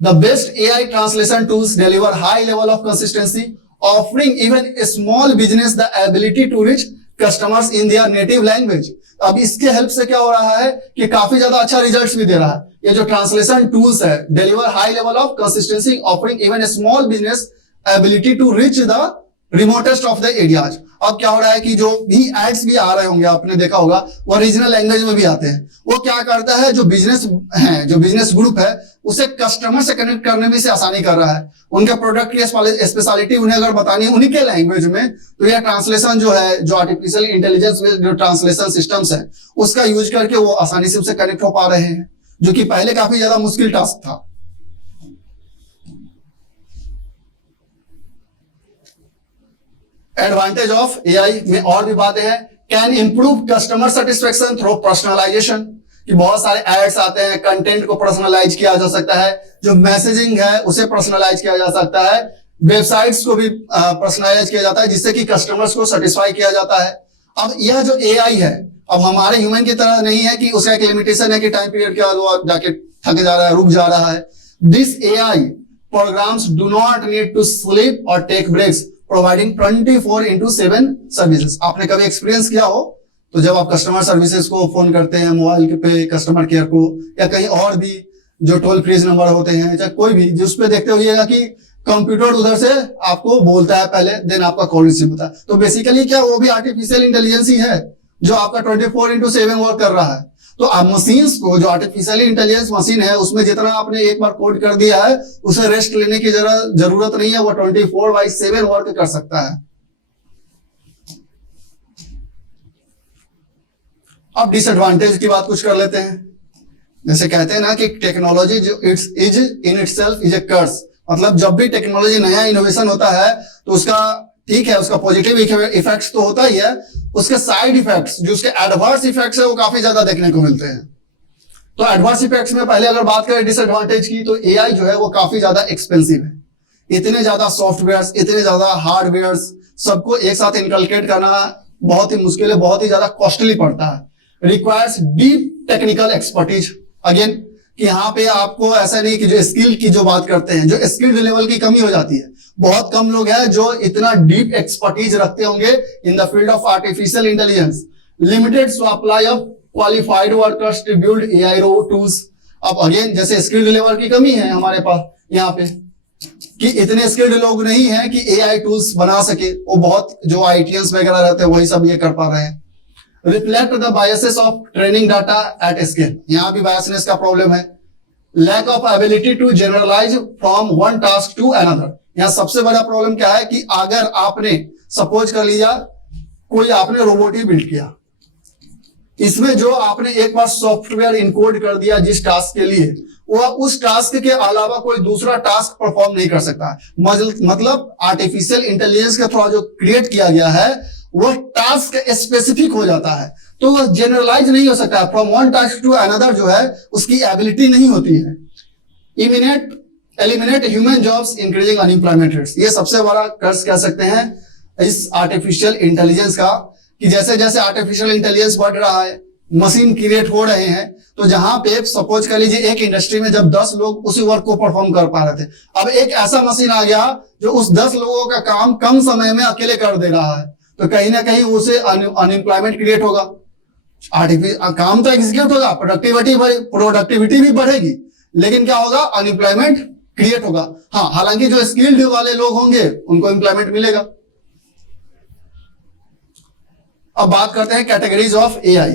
The best AI translation tools deliver high level of consistency, offering even a small business the ability to reach customers in their native language. अब इसके help से क्या हो रहा है कि काफी ज्यादा अच्छा रिजल्ट्स भी दे रहा है। ये जो ट्रांसलेशन टूल्स है, deliver high level of consistency, offering even a small business ability to reach the remotest of the areas. अब क्या हो रहा है कि जो भी एड्स भी आ रहे होंगे, आपने देखा होगा, वो रीजनल लैंग्वेज में भी आते हैं। वो क्या करता है, जो बिजनेस ग्रुप है उसे कस्टमर से कनेक्ट करने में से आसानी कर रहा है। उनके प्रोडक्ट की स्पेशलिटी उन्हें अगर बतानी है उन्हीं के लैंग्वेज में, तो यह ट्रांसलेशन जो है, जो आर्टिफिशियल इंटेलिजेंस में जो ट्रांसलेशन सिस्टम्स है उसका यूज करके वो आसानी से उससे कनेक्ट हो पा रहे हैं, जो कि पहले काफी ज्यादा मुश्किल टास्क था। एडवांटेज ऑफ एआई में और भी बातें हैं। Can improve customer satisfaction through personalisation, कि बहुत सारे एड्स आते हैं, कंटेंट को पर्सनलाइज किया जा सकता है, जो मैसेजिंग है उसे पर्सनलाइज किया जा सकता है, वेबसाइट्स को भी पर्सनलाइज किया जाता है जिससे कि कस्टमर्स को सेटिस्फाई किया जाता है। अब यह जो एआई है अब हमारे ह्यूमन की तरह नहीं है कि उसका एक लिमिटेशन है कि टाइम पीरियड के बाद वो जाके थक जा रहा है, रुक जा रहा है। This AI programs do not need to sleep और टेक ब्रेक्स, प्रोवाइडिंग 24/7 सर्विसेज। आपने कभी एक्सपीरियंस किया हो तो जब आप कस्टमर सर्विसेज को फोन करते हैं मोबाइल पे, कस्टमर केयर को, या कहीं और भी जो टोल फ्री नंबर होते हैं, चाहे कोई भी, जिस पे देखते होइएगा कि कंप्यूटर उधर से आपको बोलता है पहले, देन आपका कॉल रिसीव होता है। तो बेसिकली क्या वो भी आर्टिफिशियल इंटेलिजेंस ही है जो आपका 24/7 वर्क कर रहा है। तो आप मशीन्स को, जो आर्टिफिशियल इंटेलिजेंस मशीन है उसमें जितना आपने एक बार कोड कर दिया है उसे रेस्ट लेने की जरूरत नहीं है, वो 24/7 वर्क कर सकता है। अब डिसएडवांटेज की बात कुछ कर लेते हैं। जैसे कहते हैं ना कि टेक्नोलॉजी जो is in itself is a curse, मतलब जब भी टेक्नोलॉजी नया इनोवेशन होता है तो उसका, ठीक है, उसका पॉजिटिव इफेक्ट्स तो होता ही है, उसके साइड इफेक्ट्स, जो उसके एडवर्स इफेक्ट्स है वो काफी ज्यादा देखने को मिलते हैं। तो एडवर्स इफेक्ट्स में पहले अगर बात करें डिसएडवांटेज की, तो एआई जो है वो काफी ज्यादा एक्सपेंसिव है। इतने ज्यादा सॉफ्टवेयर्स, इतने ज्यादा हार्डवेयर्स, सबको एक साथ इनकलकेट करना बहुत ही मुश्किल है, बहुत ही ज्यादा कॉस्टली पड़ता है। Requires deep technical expertise. Again कि यहाँ पे आपको ऐसा नहीं कि जो स्किल की जो बात करते हैं, जो स्किल लेवल की कमी हो जाती है, बहुत कम लोग हैं जो इतना डीप एक्सपर्टीज रखते होंगे in the field of artificial intelligence. Limited supply of qualified workers to build AI tools. अब अगेन जैसे स्किल्ड लेवल की कमी है हमारे पास यहाँ पे, कि इतने स्किल्ड लोग नहीं है कि एआई टूल्स बना सके, वो बहुत जो आईटीएंस वगैरह रहते हैं वही सब ये कर पा रहे हैं। Reflect the biases of training data at scale, यहाँ भी बायसनेस का प्रॉब्लम है। Lack of ability to generalise from one task to another, यहाँ सबसे बड़ा प्रॉब्लम क्या है कि अगर आपने सपोज कर लिया कोई आपने रोबोट ही बिल्ड किया, इसमें जो आपने एक बार सॉफ्टवेयर इनकोड कर दिया जिस टास्क के लिए, वह उस टास्क के अलावा कोई दूसरा टास्क परफॉर्म नहीं कर सकता। मतलब आर्टिफिशियल इंटेलिजेंस के थ्रू जो क्रिएट किया गया है वह टास्क स्पेसिफिक हो जाता है, तो वह जनरलाइज नहीं हो सकता। From one task to another जो है उसकी एबिलिटी नहीं होती है। Eliminate human jobs increasing unemployment rates, ये सबसे बड़ा कर्ज कह सकते हैं इस आर्टिफिशियल इंटेलिजेंस का, कि जैसे जैसे आर्टिफिशियल इंटेलिजेंस बढ़ रहा है, मशीन क्रिएट हो रहे हैं, तो जहां पे सपोज कर लीजिए एक इंडस्ट्री में जब 10 लोग उसी वर्क को परफॉर्म कर पा रहे थे, अब एक ऐसा मशीन आ गया जो उस 10 लोगों का काम कम समय में अकेले कर दे रहा है, तो कहीं ना कहीं उसे अनएम्प्लॉयमेंट क्रिएट होगा। काम तो एग्जीक्यूट होगा, प्रोडक्टिविटी भी बढ़ेगी, लेकिन क्या होगा, अनएम्प्लॉयमेंट क्रिएट होगा। हाँ, हालांकि जो स्किल्ड वाले लोग होंगे उनको एम्प्लॉयमेंट मिलेगा। अब बात करते हैं categories of AI.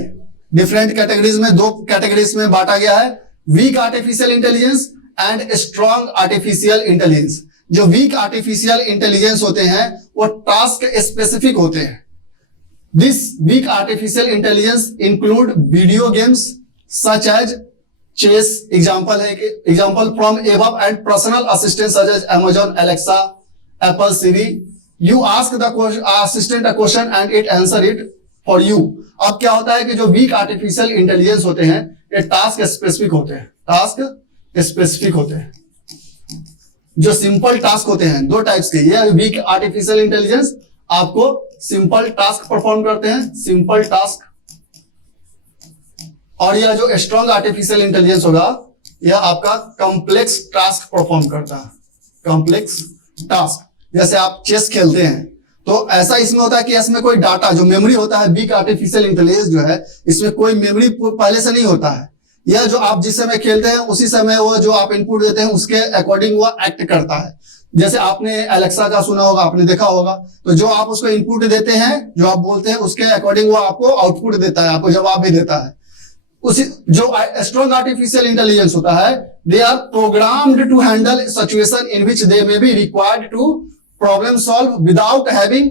Different categories में, 2 कैटेगरीज में बांटा गया है, weak artificial intelligence and strong artificial intelligence. जो वीक आर्टिफिशियल इंटेलिजेंस होते हैं वो टास्क स्पेसिफिक होते हैं। This weak artificial intelligence include video games such as chess, example है कि example from above, and personal assistant such as Amazon Alexa, Apple Siri. You ask the assistant a question and it answer it for you. अब क्या होता है कि जो weak artificial intelligence होते हैं ये टास्क स्पेसिफिक होते हैं, टास्क स्पेसिफिक होते हैं। जो सिंपल टास्क होते हैं 2 टाइप्स के, ये वीक आर्टिफिशियल इंटेलिजेंस आपको सिंपल टास्क परफॉर्म करते हैं, सिंपल टास्क, और यह जो स्ट्रॉन्ग आर्टिफिशियल इंटेलिजेंस होगा यह आपका कॉम्प्लेक्स टास्क परफॉर्म करता है, कॉम्प्लेक्स टास्क। जैसे आप चेस खेलते हैं तो ऐसा इसमें होता है कि इसमें कोई डाटा, जो मेमोरी होता है, वीक आर्टिफिशियल इंटेलिजेंस जो है इसमें कोई मेमोरी पहले से नहीं होता है। यह जो आप जिस समय खेलते हैं उसी समय वो जो आप इनपुट देते हैं उसके अकॉर्डिंग वो एक्ट करता है। जैसे आपने एलेक्सा का सुना होगा, आपने देखा होगा, तो जो आप उसको इनपुट देते हैं, जो आप बोलते हैं उसके अकॉर्डिंग वो आपको आउटपुट देता है, आपको जवाब भी देता है। उसी जो स्ट्रॉन्ग आर्टिफिशियल इंटेलिजेंस होता है, they are programmed to handle situation in which they may be required to problem solve without having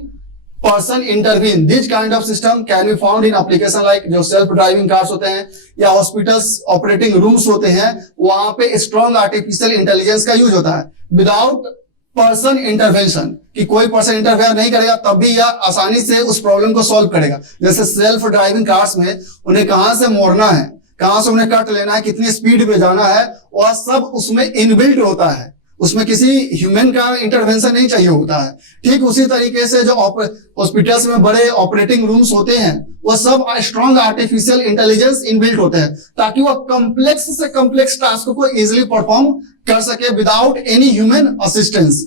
person intervene. This kind of system can be found in application like जो self driving cars होते हैं या hospitals operating rooms होते हैं, वहां पे strong artificial intelligence का use होता है विदाउट पर्सन इंटरवेंशन, कि कोई पर्सन इंटरफेयर नहीं करेगा तब भी यह आसानी से उस प्रॉब्लम को सॉल्व करेगा। जैसे सेल्फ ड्राइविंग कार्स में उन्हें कहां से मोड़ना है, कहां से उन्हें कट लेना है, कितनी स्पीड पे जाना है, वह सब उसमें इनबिल्ट होता है, उसमें किसी ह्यूमन का इंटरवेंशन नहीं चाहिए होता है। ठीक उसी तरीके से जो हॉस्पिटल्स में बड़े ऑपरेटिंग रूम्स होते हैं वो सब स्ट्रॉन्ग आर्टिफिशियल इंटेलिजेंस इनबिल्ट होते हैं, ताकि वह कॉम्प्लेक्स से कॉम्प्लेक्स टास्क को इजीली परफॉर्म कर सके विदाउट एनी ह्यूमन असिस्टेंस।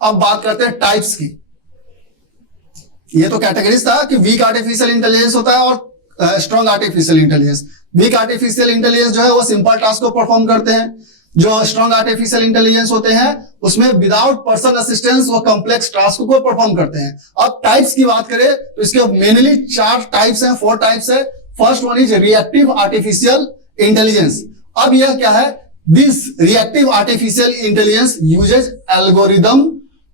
अब बात करते हैं टाइप्स की। ये तो कैटेगरीज था कि वीक आर्टिफिशियल इंटेलिजेंस होता है और strong artificial intelligence. Week artificial intelligence जो है वो सिंपल टास्क को परफॉर्म करते हैं। जो स्ट्रॉन्ग आर्टिफिशियल इंटेलिजेंस होते हैं उसमें विदाउट पर्सन असिस्टेंस वो कॉम्प्लेक्स टास्क को परफॉर्म करते हैं। अब टाइप्स की बात करें तो इसके मेनली 4 टाइप्स हैं, 4 टाइप्स है। First one is reactive artificial intelligence. अब यह क्या है, this reactive artificial intelligence uses algorithm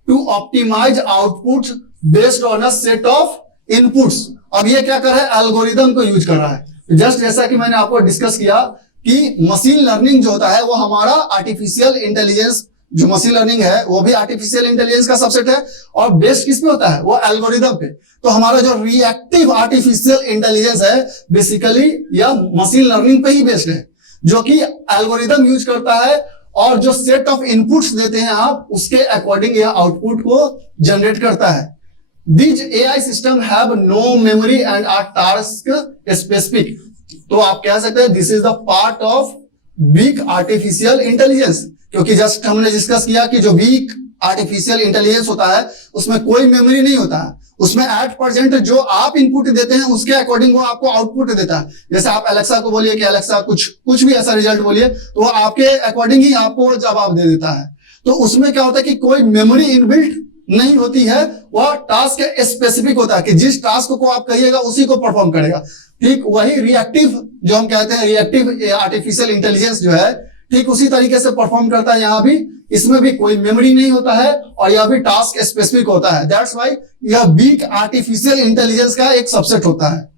to optimize output based on a set of inputs. अब ये क्या कर रहा है, एल्गोरिदम को यूज कर रहा है। जस्ट जैसा कि मैंने आपको डिस्कस किया कि मशीन लर्निंग जो होता है वो हमारा आर्टिफिशियल इंटेलिजेंस, जो मशीन लर्निंग है वो भी आर्टिफिशियल इंटेलिजेंस का सबसेट है, और बेस्ड किस पे होता है, वो एल्गोरिदम पे। तो हमारा जो रिएक्टिव आर्टिफिशियल इंटेलिजेंस है बेसिकली यह मशीन लर्निंग पे ही बेस्ड है, जो कि एल्गोरिदम यूज करता है और जो सेट ऑफ इनपुट्स देते हैं आप उसके अकॉर्डिंग यह आउटपुट को जनरेट करता है। These AI system have no memory and are task specific. तो आप कह सकते हैं this is the part of week artificial intelligence, क्योंकि जस्ट हमने डिस्कस किया कि जो वीक आर्टिफिशियल इंटेलिजेंस होता है उसमें कोई मेमोरी नहीं होता है, उसमें एट प्रेजेंट जो आप इनपुट देते हैं उसके अकॉर्डिंग वो आपको आउटपुट देता है। जैसे आप एलेक्सा को बोलिए कि एलेक्सा कुछ भी ऐसा रिजल्ट बोलिए तो वो आपके अकॉर्डिंग ही आपको जवाब दे देता है। तो उसमें क्या होता है कि कोई मेमोरी इनबिल्ट नहीं होती है, वह टास्क स्पेसिफिक होता है कि जिस टास्क को आप कहिएगा उसी को परफॉर्म करेगा। ठीक वही रिएक्टिव जो हम कहते हैं, रिएक्टिव आर्टिफिशियल इंटेलिजेंस जो है ठीक उसी तरीके से परफॉर्म करता है यहाँ भी। इसमें भी कोई मेमोरी नहीं होता है और यह भी टास्क स्पेसिफिक होता है। दैट्स व्हाई यह वीक आर्टिफिशियल इंटेलिजेंस का एक सबसेट होता है।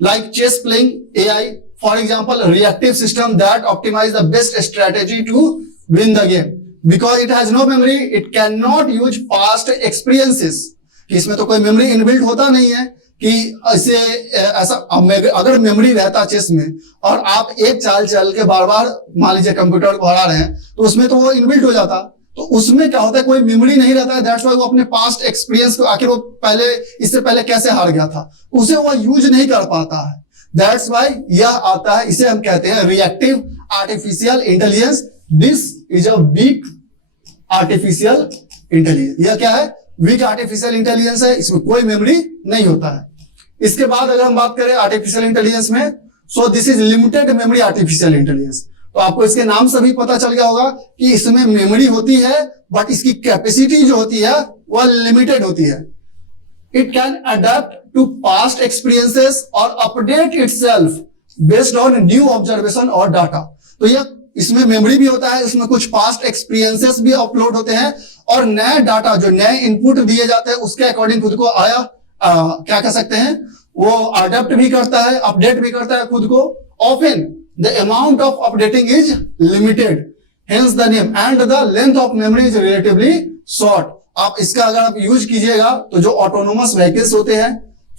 Like chess playing AI, for example reactive system that optimize the best strategy to win the game. Because it has no memory, it can not use past experiences. इसमें तो कोई memory inbuilt होता नहीं है कि इसे ऐसा। अगर मेमोरी रहता चेस में और आप एक चाल चल के बार बार मान लीजिए कंप्यूटर को हरा रहे हैं तो उसमें तो वो इनबिल्ट हो जाता। तो उसमें क्या होता है, कोई मेमोरी नहीं रहता है। दैट्स व्हाई वो अपने पास्ट एक्सपीरियंस को, आखिर वो पहले इससे पहले कैसे हार गया था, उसे वो यूज नहीं कर पाता है। दैट्स व्हाई यह आता है, इसे हम कहते हैं reactive artificial intelligence. This is a week artificial intelligence. यह क्या है, वीक आर्टिफिशियल इंटेलिजेंस है, इसमें कोई मेमोरी नहीं होता है। इसके बाद अगर हम बात करें आर्टिफिशियल इंटेलिजेंस में, so this is limited memory artificial intelligence. तो आपको इसके नाम से भी पता चल गया होगा कि इसमें मेमोरी होती है बट इसकी कैपेसिटी जो होती है वह लिमिटेड होती है। It can adapt to past experiences और update itself based on new observation और डाटा। तो यह इसमें मेमोरी भी होता है, इसमें कुछ पास्ट एक्सपीरियंसेस भी अपलोड होते हैं और नए डाटा जो नए इनपुट दिए जाते हैं उसके अकॉर्डिंग खुद को क्या कह सकते हैं, वो अडेप्ट भी करता है, अपडेट भी करता है खुद को। Often the amount of updating is limited, hence the name, and the length of memory is relatively short. आप इसका अगर आप यूज कीजिएगा तो जो ऑटोनोमस व्हीकल्स होते हैं,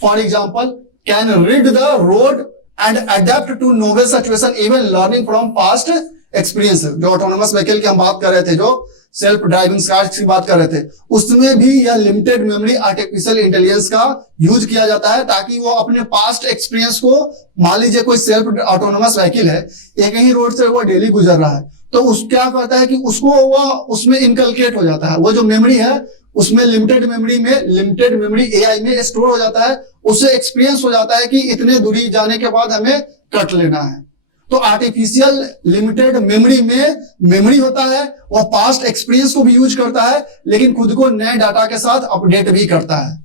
for example can read the road and adapt to novel situation even learning from past experience. जो ऑटोनोमस व्हीकल की हम बात कर रहे थे, जो सेल्फ ड्राइविंग कार्स की बात कर रहे थे, उसमें भी यह लिमिटेड मेमोरी आर्टिफिशियल इंटेलिजेंस का यूज किया जाता है ताकि वो अपने पास्ट एक्सपीरियंस को, मान लीजिए कोई सेल्फ ऑटोनोमस व्हीकल है, एक ही रोड से वो डेली गुजर रहा है, तो उस क्या करता है कि उसको वो उसमें इनकलकेट हो जाता है। वो जो मेमोरी है उसमें लिमिटेड मेमोरी एआई में स्टोर हो जाता है। उससे एक्सपीरियंस हो जाता है कि इतने दूरी जाने के बाद हमें कट लेना है। तो आर्टिफिशियल लिमिटेड मेमोरी में मेमोरी होता है, वह पास्ट एक्सपीरियंस को भी यूज करता है लेकिन खुद को नए डाटा के साथ अपडेट भी करता है।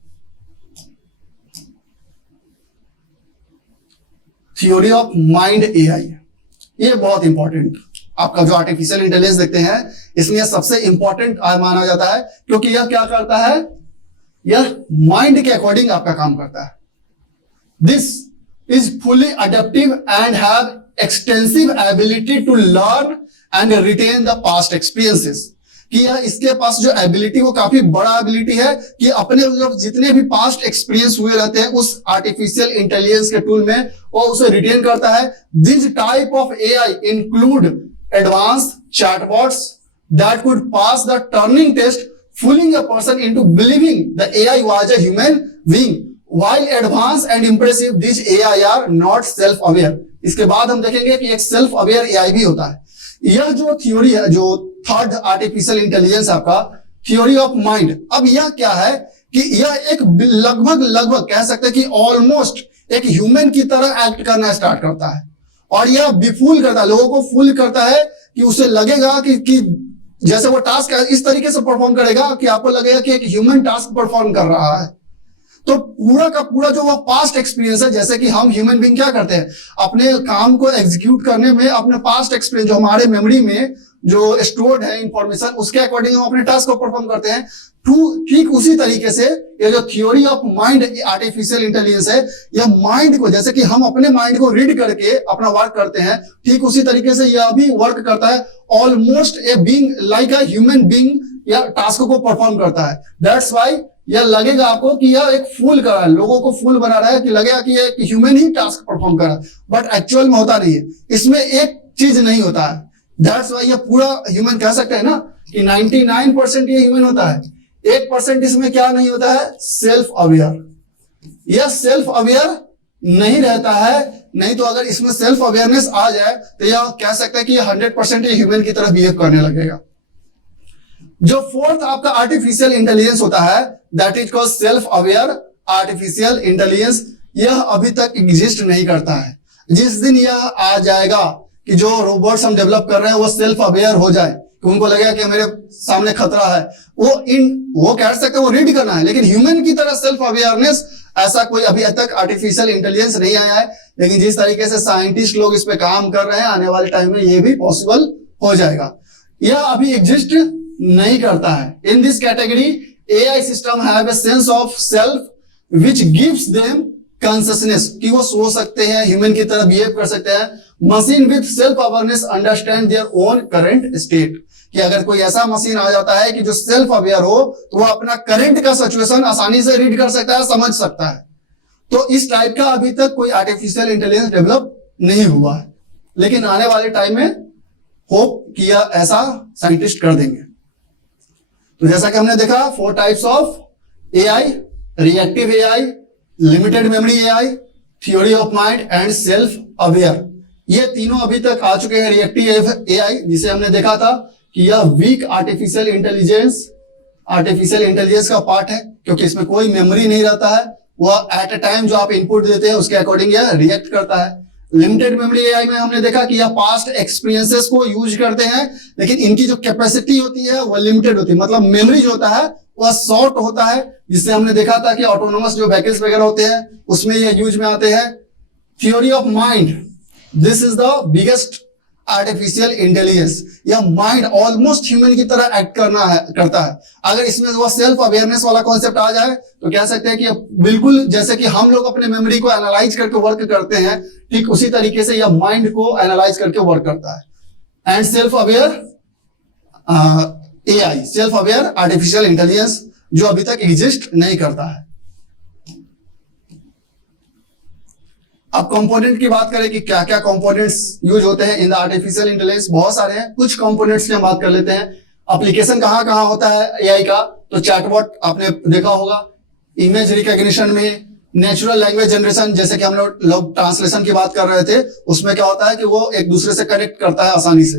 थ्योरी ऑफ माइंड एआई, ये बहुत इंपॉर्टेंट, आपका जो आर्टिफिशियल इंटेलिजेंस देखते हैं इसमें सबसे इंपॉर्टेंट माना जाता है क्योंकि यह क्या करता है, यह माइंड के अकॉर्डिंग आपका काम करता है। This is fully adaptive and have extensive ability to learn and retain the past experiences. कि यह इसके पास जो एबिलिटी वो काफी बड़ा एबिलिटी है कि अपने जितने भी पास्ट एक्सपीरियंस हुए रहते हैं उस आर्टिफिशियल इंटेलिजेंस के टूल में वो उसे रिटेन करता है। This type of AI include advance chatbots that could pass the turning test fooling a person into believing the AI was a human being. While advanced and impressive, these AI are not self-aware. इसके बाद हम देखेंगे कि एक self aware AI भी होता है। यह जो थ्योरी है, जो थर्ड आर्टिफिशियल इंटेलिजेंस आपका थ्योरी ऑफ माइंड, अब यह क्या है कि यह एक लगभग कह सकते हैं कि ऑलमोस्ट एक ह्यूमन की तरह एक्ट करना स्टार्ट करता है और यह बिफूल करता है, लोगों को फूल करता है कि उसे लगेगा कि जैसे वो टास्क इस तरीके से परफॉर्म करेगा कि आपको लगेगा कि एक ह्यूमन टास्क परफॉर्म कर रहा है। तो पूरा का पूरा जो वो पास्ट एक्सपीरियंस है, जैसे कि हम ह्यूमन बीइंग क्या करते हैं अपने काम को एग्जीक्यूट करने में, अपने पास्ट एक्सपीरियंस जो हमारे मेमोरी में जो स्टोर्ड है इंफॉर्मेशन, उसके अकॉर्डिंग हम अपने टास्क को परफॉर्म करते हैं। ठीक उसी तरीके से ये जो theory of mind artificial intelligence है, यह माइंड को, जैसे कि हम अपने माइंड को रीड करके अपना वर्क करते हैं, ठीक उसी तरीके से यह भी वर्क करता है। Almost a being like a human being या टास्क को परफॉर्म करता है। दैट्स व्हाई यह लगेगा आपको कि यह एक फूल कर रहा है, लोगों को फूल बना रहा है कि लगेगा कि यह ह्यूमन ही टास्क परफॉर्म कर रहा है, बट एक्चुअल में होता नहीं है। इसमें एक चीज नहीं होता है। दैट्स व्हाई यह पूरा ह्यूमन कह सकते हैं ना कि 99% ये ह्यूमन होता है, 1% इसमें क्या नहीं होता है, सेल्फ अवेयर। यह सेल्फ अवेयर नहीं रहता है, नहीं तो अगर इसमें सेल्फ अवेयरनेस आ जाए तो यह कह सकते हैं कि 100% ये ह्यूमन की तरह बिहेव करने लगेगा। जो फोर्थ आपका आर्टिफिशियल इंटेलिजेंस होता है, that is called self aware artificial intelligence. यह अभी तक एग्जिस्ट नहीं करता है। जिस दिन यह आ जाएगा कि जो रोबोट्स हम डेवलप कर रहे हैं वो सेल्फ अवेयर हो जाए, कि उनको लगेगा कि मेरे सामने खतरा है, वो कह सकते हैं वो रीड करना है, लेकिन ह्यूमन की तरह सेल्फ अवेयरनेस ऐसा कोई अभी तक आर्टिफिशियल इंटेलिजेंस नहीं आया है। लेकिन जिस तरीके से साइंटिस्ट लोग इस पे काम कर रहे हैं, आने वाले टाइम में ये भी पॉसिबल हो जाएगा। यह अभी एग्जिस्ट नहीं करता है। In this category AI system have a sense of self which gives them consciousness, कि वो सोच सकते हैं, ह्यूमन की तरह बिहेव कर सकते हैं। Machine with self awareness understand their own current state, कि अगर कोई ऐसा मशीन आ जाता है कि जो सेल्फ अवेयर हो तो वो अपना करंट का सिचुएशन आसानी से रीड कर सकता है, समझ सकता है। तो इस टाइप का अभी तक कोई आर्टिफिशियल इंटेलिजेंस डेवलप नहीं हुआ है, लेकिन आने वाले टाइम में होप किया ऐसा साइंटिस्ट कर देंगे। तो जैसा कि हमने देखा 4 types of AI, reactive AI, limited memory AI, theory of mind and self aware. ये तीनों अभी तक आ चुके हैं। रिएक्टिव एआई जिसे हमने देखा था कि यह वीक आर्टिफिशियल इंटेलिजेंस का पार्ट है, क्योंकि इसमें कोई मेमोरी नहीं रहता है। वह एट ए टाइम जो आप इनपुट देते हैं उसके अकॉर्डिंग यह रिएक्ट करता है। लिमिटेड मेमोरी एआई में हमने देखा कि यह पास्ट एक्सपीरियंसेस को यूज करते हैं, लेकिन इनकी जो कैपेसिटी होती है वह लिमिटेड होती है, मतलब मेमोरी जो होता है वह शॉर्ट होता है, जिससे हमने देखा था कि ऑटोनोमस जो व्हीकल्स वगैरह होते हैं उसमें यह यूज में आते हैं। Theory of mind, this is the biggest artificial intelligence. यह माइंड ऑलमोस्ट ह्यूमन की तरह एक्ट करता है। अगर इसमें वह सेल्फ अवेयरनेस वाला कॉन्सेप्ट आ जाए तो कह सकते हैं कि बिल्कुल जैसे कि हम लोग अपने मेमोरी को एनालाइज करके वर्क करते हैं, ठीक उसी तरीके से यह माइंड को एनालाइज करके वर्क करता है। And self aware AI, self aware artificial intelligence, जो अभी तक एग्जिस्ट नहीं करता है। अब कंपोनेंट की बात करें कि क्या क्या कंपोनेंट्स यूज होते हैं इन द आर्टिफिशियल इंटेलिजेंस, बहुत सारे हैं। कुछ कंपोनेंट्स की हम बात कर लेते हैं। एप्लीकेशन कहां कहां होता है एआई का, तो चैटबॉट आपने देखा होगा, इमेज रिकॉग्निशन में, नेचुरल लैंग्वेज जनरेशन, जैसे कि हम लोग ट्रांसलेशन की बात कर रहे थे, उसमें क्या होता है कि वो एक दूसरे से कनेक्ट करता है आसानी से।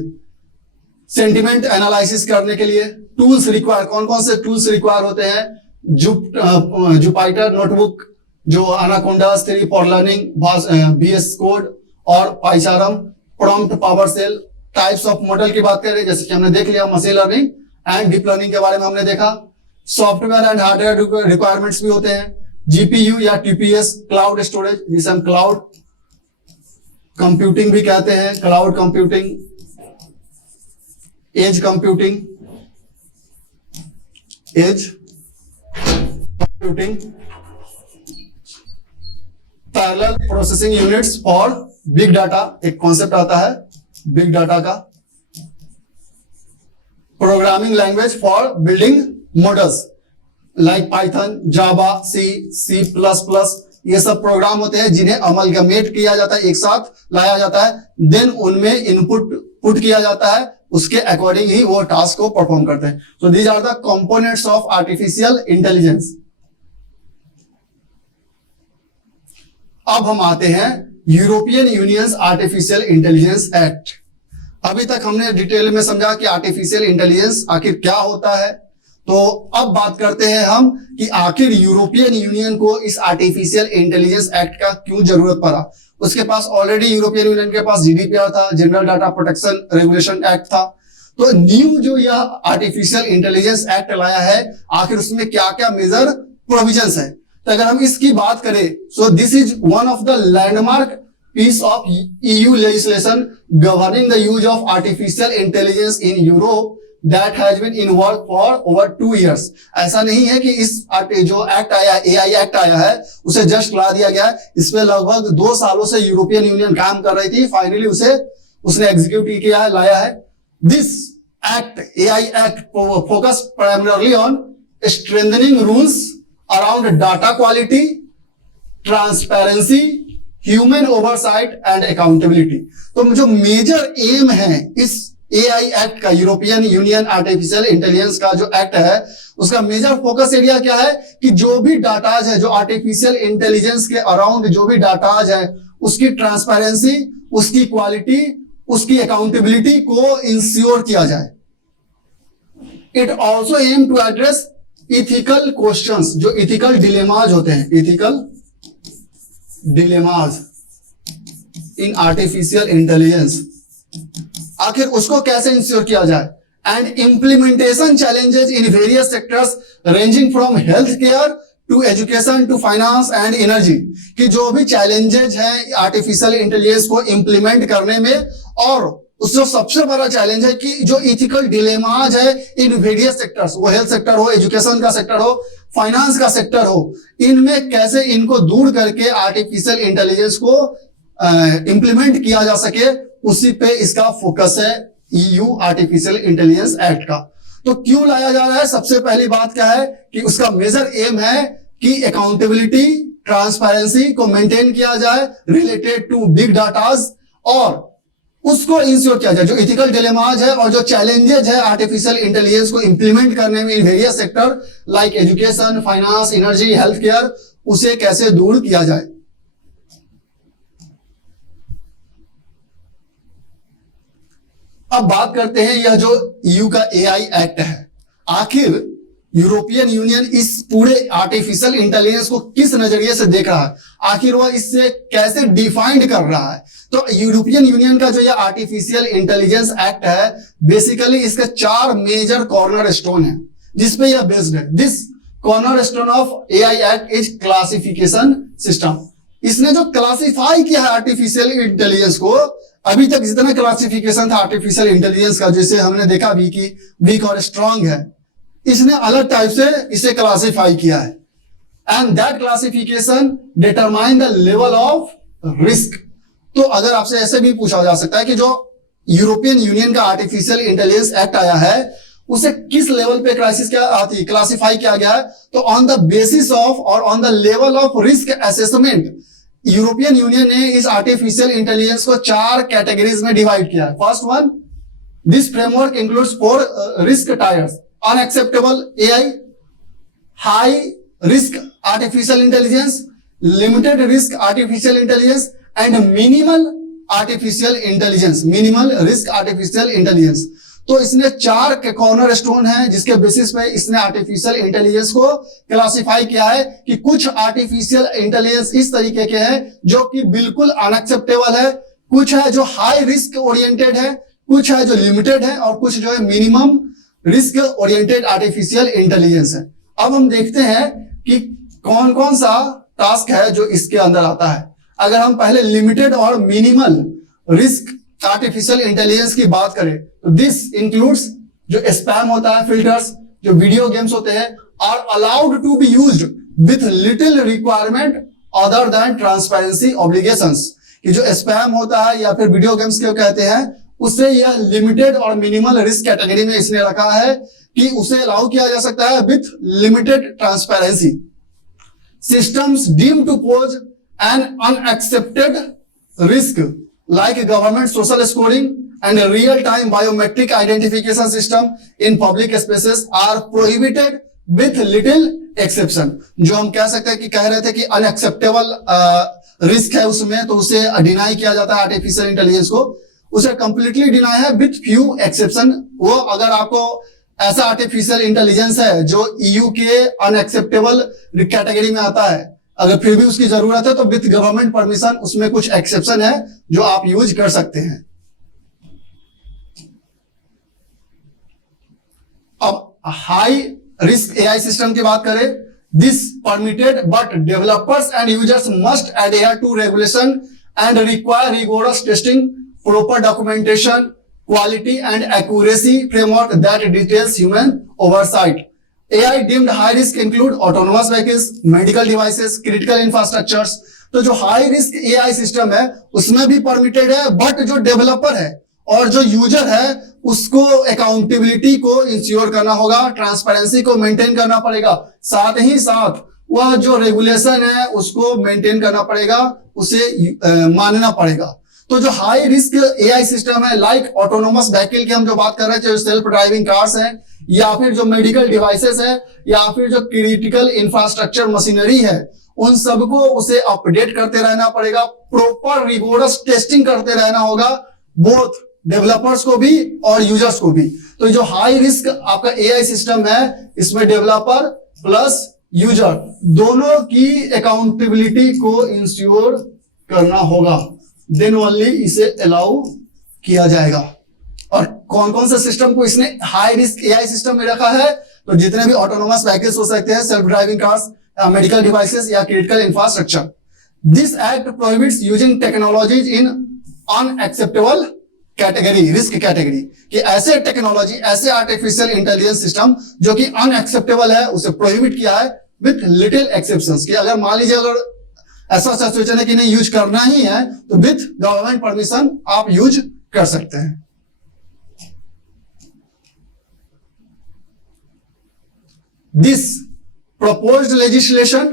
सेंटिमेंट एनालिसिस करने के लिए टूल्स रिक्वायर, कौन कौन से टूल्स रिक्वायर होते हैं? जुपिटर नोटबुक, जो Anaconda 3 for learning, VS code और PyCharm, prompt PowerShell. Types of model की बात करें, जैसे कि हमने देख लिया machine learning and deep learning के बारे में हमने देखा। सॉफ्टवेयर एंड हार्डवेयर रिक्वायरमेंट्स भी होते हैं। GPU या TPS, क्लाउड स्टोरेज, जिसे हम क्लाउड कंप्यूटिंग भी कहते हैं, cloud computing, edge computing, parallel processing units for big data, एक कॉन्सेप्ट आता है बिग डाटा का। Programming language for building models like Python, Java, C++, ये सब प्रोग्राम होते हैं जिन्हें अमलगमेट किया जाता है, एक साथ लाया जाता है, देन उनमें इनपुट पुट किया जाता है, उसके अकॉर्डिंग ही वो टास्क को परफॉर्म करते हैं। So these are the components of artificial intelligence. अब हम आते हैं European Union's artificial intelligence act. अभी तक हमने डिटेल में समझा कि आर्टिफिशियल इंटेलिजेंस आखिर क्या होता है, तो अब बात करते हैं हम कि आखिर यूरोपियन यूनियन को इस आर्टिफिशियल इंटेलिजेंस एक्ट का क्यों जरूरत पड़ा। उसके पास ऑलरेडी यूरोपियन यूनियन के पास GDPR था, general data protection regulation act था। तो न्यू जो यह आर्टिफिशियल इंटेलिजेंस एक्ट लाया है, आखिर उसमें क्या क्या मेजर प्रोविजंस है। तो अगर हम इसकी बात करें, so this is one of the landmark piece of EU legislation governing the use of artificial intelligence in Europe that has been in work for over 2 years। ऐसा नहीं है कि इस जो एक्ट आया, AI एक्ट आया है, उसे जस्ट ला दिया गया है। इसमें लगभग 2 सालों से यूरोपियन यूनियन काम कर रही थी, फाइनली उसने एग्जीक्यूट किया है, लाया है। This act, AI act, focus primarily on strengthening rules around data quality, transparency, human oversight and accountability. तो जो मेजर एम है इस AI एक्ट का, यूरोपियन यूनियन आर्टिफिशियल इंटेलिजेंस का जो एक्ट है, उसका मेजर फोकस एरिया क्या है कि जो भी डाटाज है, जो आर्टिफिशियल इंटेलिजेंस के अराउंड जो भी डाटाज है, उसकी ट्रांसपेरेंसी, उसकी क्वालिटी, उसकी अकाउंटेबिलिटी को इंश्योर किया जाए। It also aim to address ethical questions, जो इथिकल डिलेमाज होते हैं, ethical dilemmas in artificial intelligence, आखिर उसको कैसे इंश्योर किया जाए। And implementation challenges in various sectors ranging from health care to education to finance and energy, कि जो भी चैलेंजेस हैं आर्टिफिशियल इंटेलिजेंस को इंप्लीमेंट करने में, और उसका सबसे बड़ा चैलेंज है कि जो इथिकल डिलेमाज है इन वेरियस सेक्टर्स, वो हेल्थ सेक्टर हो, एजुकेशन का सेक्टर हो, फाइनेंस का सेक्टर हो, इनमें कैसे इनको दूर करके आर्टिफिशियल इंटेलिजेंस को इंप्लीमेंट किया जा सके, उसी पे इसका फोकस है ईयू आर्टिफिशियल इंटेलिजेंस एक्ट का। तो क्यों लाया जा रहा है? सबसे पहली बात क्या है कि उसका मेजर एम है कि अकाउंटेबिलिटी, ट्रांसपेरेंसी को मेंटेन किया जाए रिलेटेड टू बिग डाटाज, और उसको इंश्योर किया जाए जो इथिकल डिलेमाज है और जो चैलेंजेस है आर्टिफिशियल इंटेलिजेंस को इंप्लीमेंट करने में in various sector like education, finance, energy, health care, उसे कैसे दूर किया जाए। अब बात करते हैं यह जो ईयू का एआई एक्ट है, आखिर यूरोपियन यूनियन इस पूरे आर्टिफिशियल इंटेलिजेंस को किस नजरिए से देख रहा है, आखिर वह इससे कैसे डिफाइंड कर रहा है। तो यूरोपियन यूनियन का जो यह आर्टिफिशियल इंटेलिजेंस एक्ट है, बेसिकली इसके 4 मेजर कॉर्नर स्टोन है जिसपे यह बेस्ड है। This corner stone of AI act is classification system. इसने जो क्लासिफाई किया है आर्टिफिशियल इंटेलिजेंस को, अभी तक जितना क्लासिफिकेशन था आर्टिफिशियल इंटेलिजेंस का, जैसे हमने देखा भी कि वीक और स्ट्रांग है, इसने अलग टाइप से इसे क्लासिफाई किया है। And that classification determine the level of risk. तो अगर आपसे ऐसे भी पूछा जा सकता है कि जो यूरोपियन यूनियन का आर्टिफिशियल इंटेलिजेंस एक्ट आया है, उसे किस लेवल पे क्राइसिस क्या आती है, क्लासिफाई किया गया है, तो ऑन द बेसिस ऑफ और on the level of risk assessment European union ने इस आर्टिफिशियल इंटेलिजेंस को 4 कैटेगरीज में डिवाइड किया है। First one, this framework includes 4 risk tyres: unacceptable AI, high risk artificial intelligence, limited risk artificial intelligence and minimal artificial intelligence, minimal risk artificial intelligence. तो इसने 4 के corner stone है जिसके basis पे इसने आर्टिफिशियल इंटेलिजेंस को क्लासिफाई किया है कि कुछ आर्टिफिशियल इंटेलिजेंस इस तरीके के हैं जो कि बिल्कुल अनएक्सेप्टेबल है, कुछ है जो हाई रिस्क ओरिएंटेड है, कुछ है जो लिमिटेड है, और कुछ जो है minimum risk oriented artificial intelligence है। अब हम देखते हैं कि कौन कौन सा टास्क है जो इसके अंदर आता है। अगर हम पहले लिमिटेड और मिनिमल रिस्क आर्टिफिशियल इंटेलिजेंस की बात करें तो दिस इंक्लूड्स जो स्पैम होता है, फिल्टर्स, जो वीडियो गेम्स होते हैं, are allowed to be used with little requirement other than transparency obligations. कि जो स्पैम होता है या फिर वीडियो गेम्स क्यों कहते हैं, उसे यह लिमिटेड और मिनिमल रिस्क कैटेगरी में इसने रखा है कि उसे अलाउ किया जा सकता है with limited transparency. Systems deem to pose an unexpected risk like government social scoring and real-time biometric identification system in public spaces are prohibited with little exception। जो हम कह सकते हैं कि कह रहे थे कि अनएक्सेप्टेबल रिस्क है उसमें, तो उसे डिनाई किया जाता है आर्टिफिशियल इंटेलिजेंस को, उसे कंप्लीटली डिनाई है विथ फ्यू एक्सेप्शन। वो अगर आपको ऐसा आर्टिफिशियल इंटेलिजेंस है जो ईयू के अनएक्सेप्टेबल कैटेगरी में आता है, अगर फिर भी उसकी जरूरत है तो विथ गवर्नमेंट परमिशन उसमें कुछ एक्सेप्शन है जो आप यूज कर सकते हैं। अब हाई रिस्क एआई सिस्टम की बात करें, this permitted but developers and users must adhere to regulation and require rigorous testing, proper documentation, quality and accuracy framework that details human oversight. AI deemed high risk include autonomous vehicles, medical devices, critical infrastructures। तो जो high risk AI system है उसमें भी permitted है, but जो developer है और जो यूजर है उसको अकाउंटेबिलिटी को इंश्योर करना होगा, ट्रांसपेरेंसी को मेंटेन करना पड़ेगा, साथ ही साथ वह जो रेगुलेशन है उसको मेंटेन करना पड़ेगा, उसे मानना पड़ेगा। तो जो हाई रिस्क AI सिस्टम है, लाइक ऑटोनोमस व्हीकल की हम जो बात कर रहे थे, जो सेल्फ ड्राइविंग कार्स हैं, या फिर जो मेडिकल डिवाइसेस है, या फिर जो क्रिटिकल इंफ्रास्ट्रक्चर मशीनरी है, उन सबको उसे अपडेट करते रहना पड़ेगा, प्रॉपर रिगोरस टेस्टिंग करते रहना होगा, बोथ डेवलपर्स को भी और यूजर्स को भी। तो जो हाई रिस्क आपका एआई सिस्टम है, इसमें डेवलपर प्लस यूजर दोनों की अकाउंटेबिलिटी को इंश्योर करना होगा, देन ओनली इसे अलाउ किया जाएगा। और कौन कौन से सिस्टम को इसने हाई रिस्क एआई सिस्टम में रखा है, तो जितने भी ऑटोनोमस व्हीकल्स हो सकते हैं, self driving cars, medical devices या critical infrastructure. This act prohibits using technologies in unacceptable category, risk category, कि ऐसे टेक्नोलॉजी, ऐसे आर्टिफिशियल इंटेलिजेंस सिस्टम जो कि अनएक्सेप्टेबल है, उसे प्रोहिबिट किया है विथ लिटिल एक्सेप्शंस, कि अगर मान लीजिए अगर ऐसा सिचुएशन है कि नहीं यूज करना ही है तो विथ गवर्नमेंट परमिशन आप यूज कर सकते हैं। This proposed legislation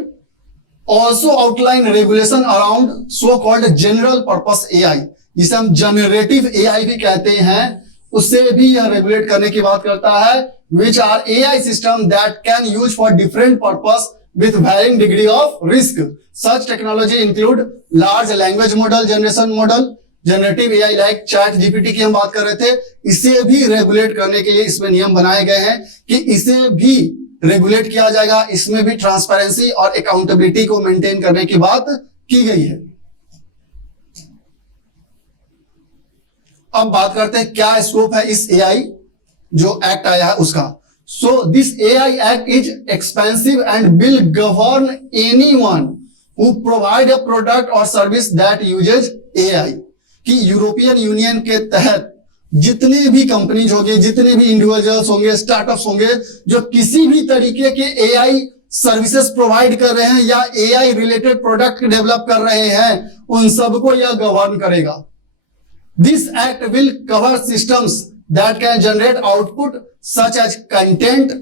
also outline regulation around so called general purpose AI, जिसे हम जनरेटिव AI भी कहते हैं, उससे भी यह रेगुलेट करने की बात करता है, which are AI system that can use for different purpose with varying degree of risk. Such technology include large language model, generation model, generative AI like chat GPT की हम बात कर रहे थे, इसे भी रेगुलेट करने के लिए इसमें नियम बनाए गए हैं कि इसे भी रेगुलेट किया जाएगा, इसमें भी ट्रांसपेरेंसी और अकाउंटेबिलिटी को मेंटेन करने की बात की गई है। अब बात करते हैं क्या स्कोप है इस AI जो एक्ट आया है उसका। So this AI act is expensive and will govern anyone who provide a product और सर्विस दैट यूजेज AI, कि यूरोपियन यूनियन के तहत जितने भी कंपनीज होंगे, जितने भी इंडिविजुअल्स होंगे, स्टार्टअप्स होंगे जो किसी भी तरीके के AI सर्विसेज प्रोवाइड कर रहे हैं या AI रिलेटेड प्रोडक्ट डेवलप कर रहे हैं, उन सबको यह गवर्न करेगा। This act will cover systems that can generate output such as content,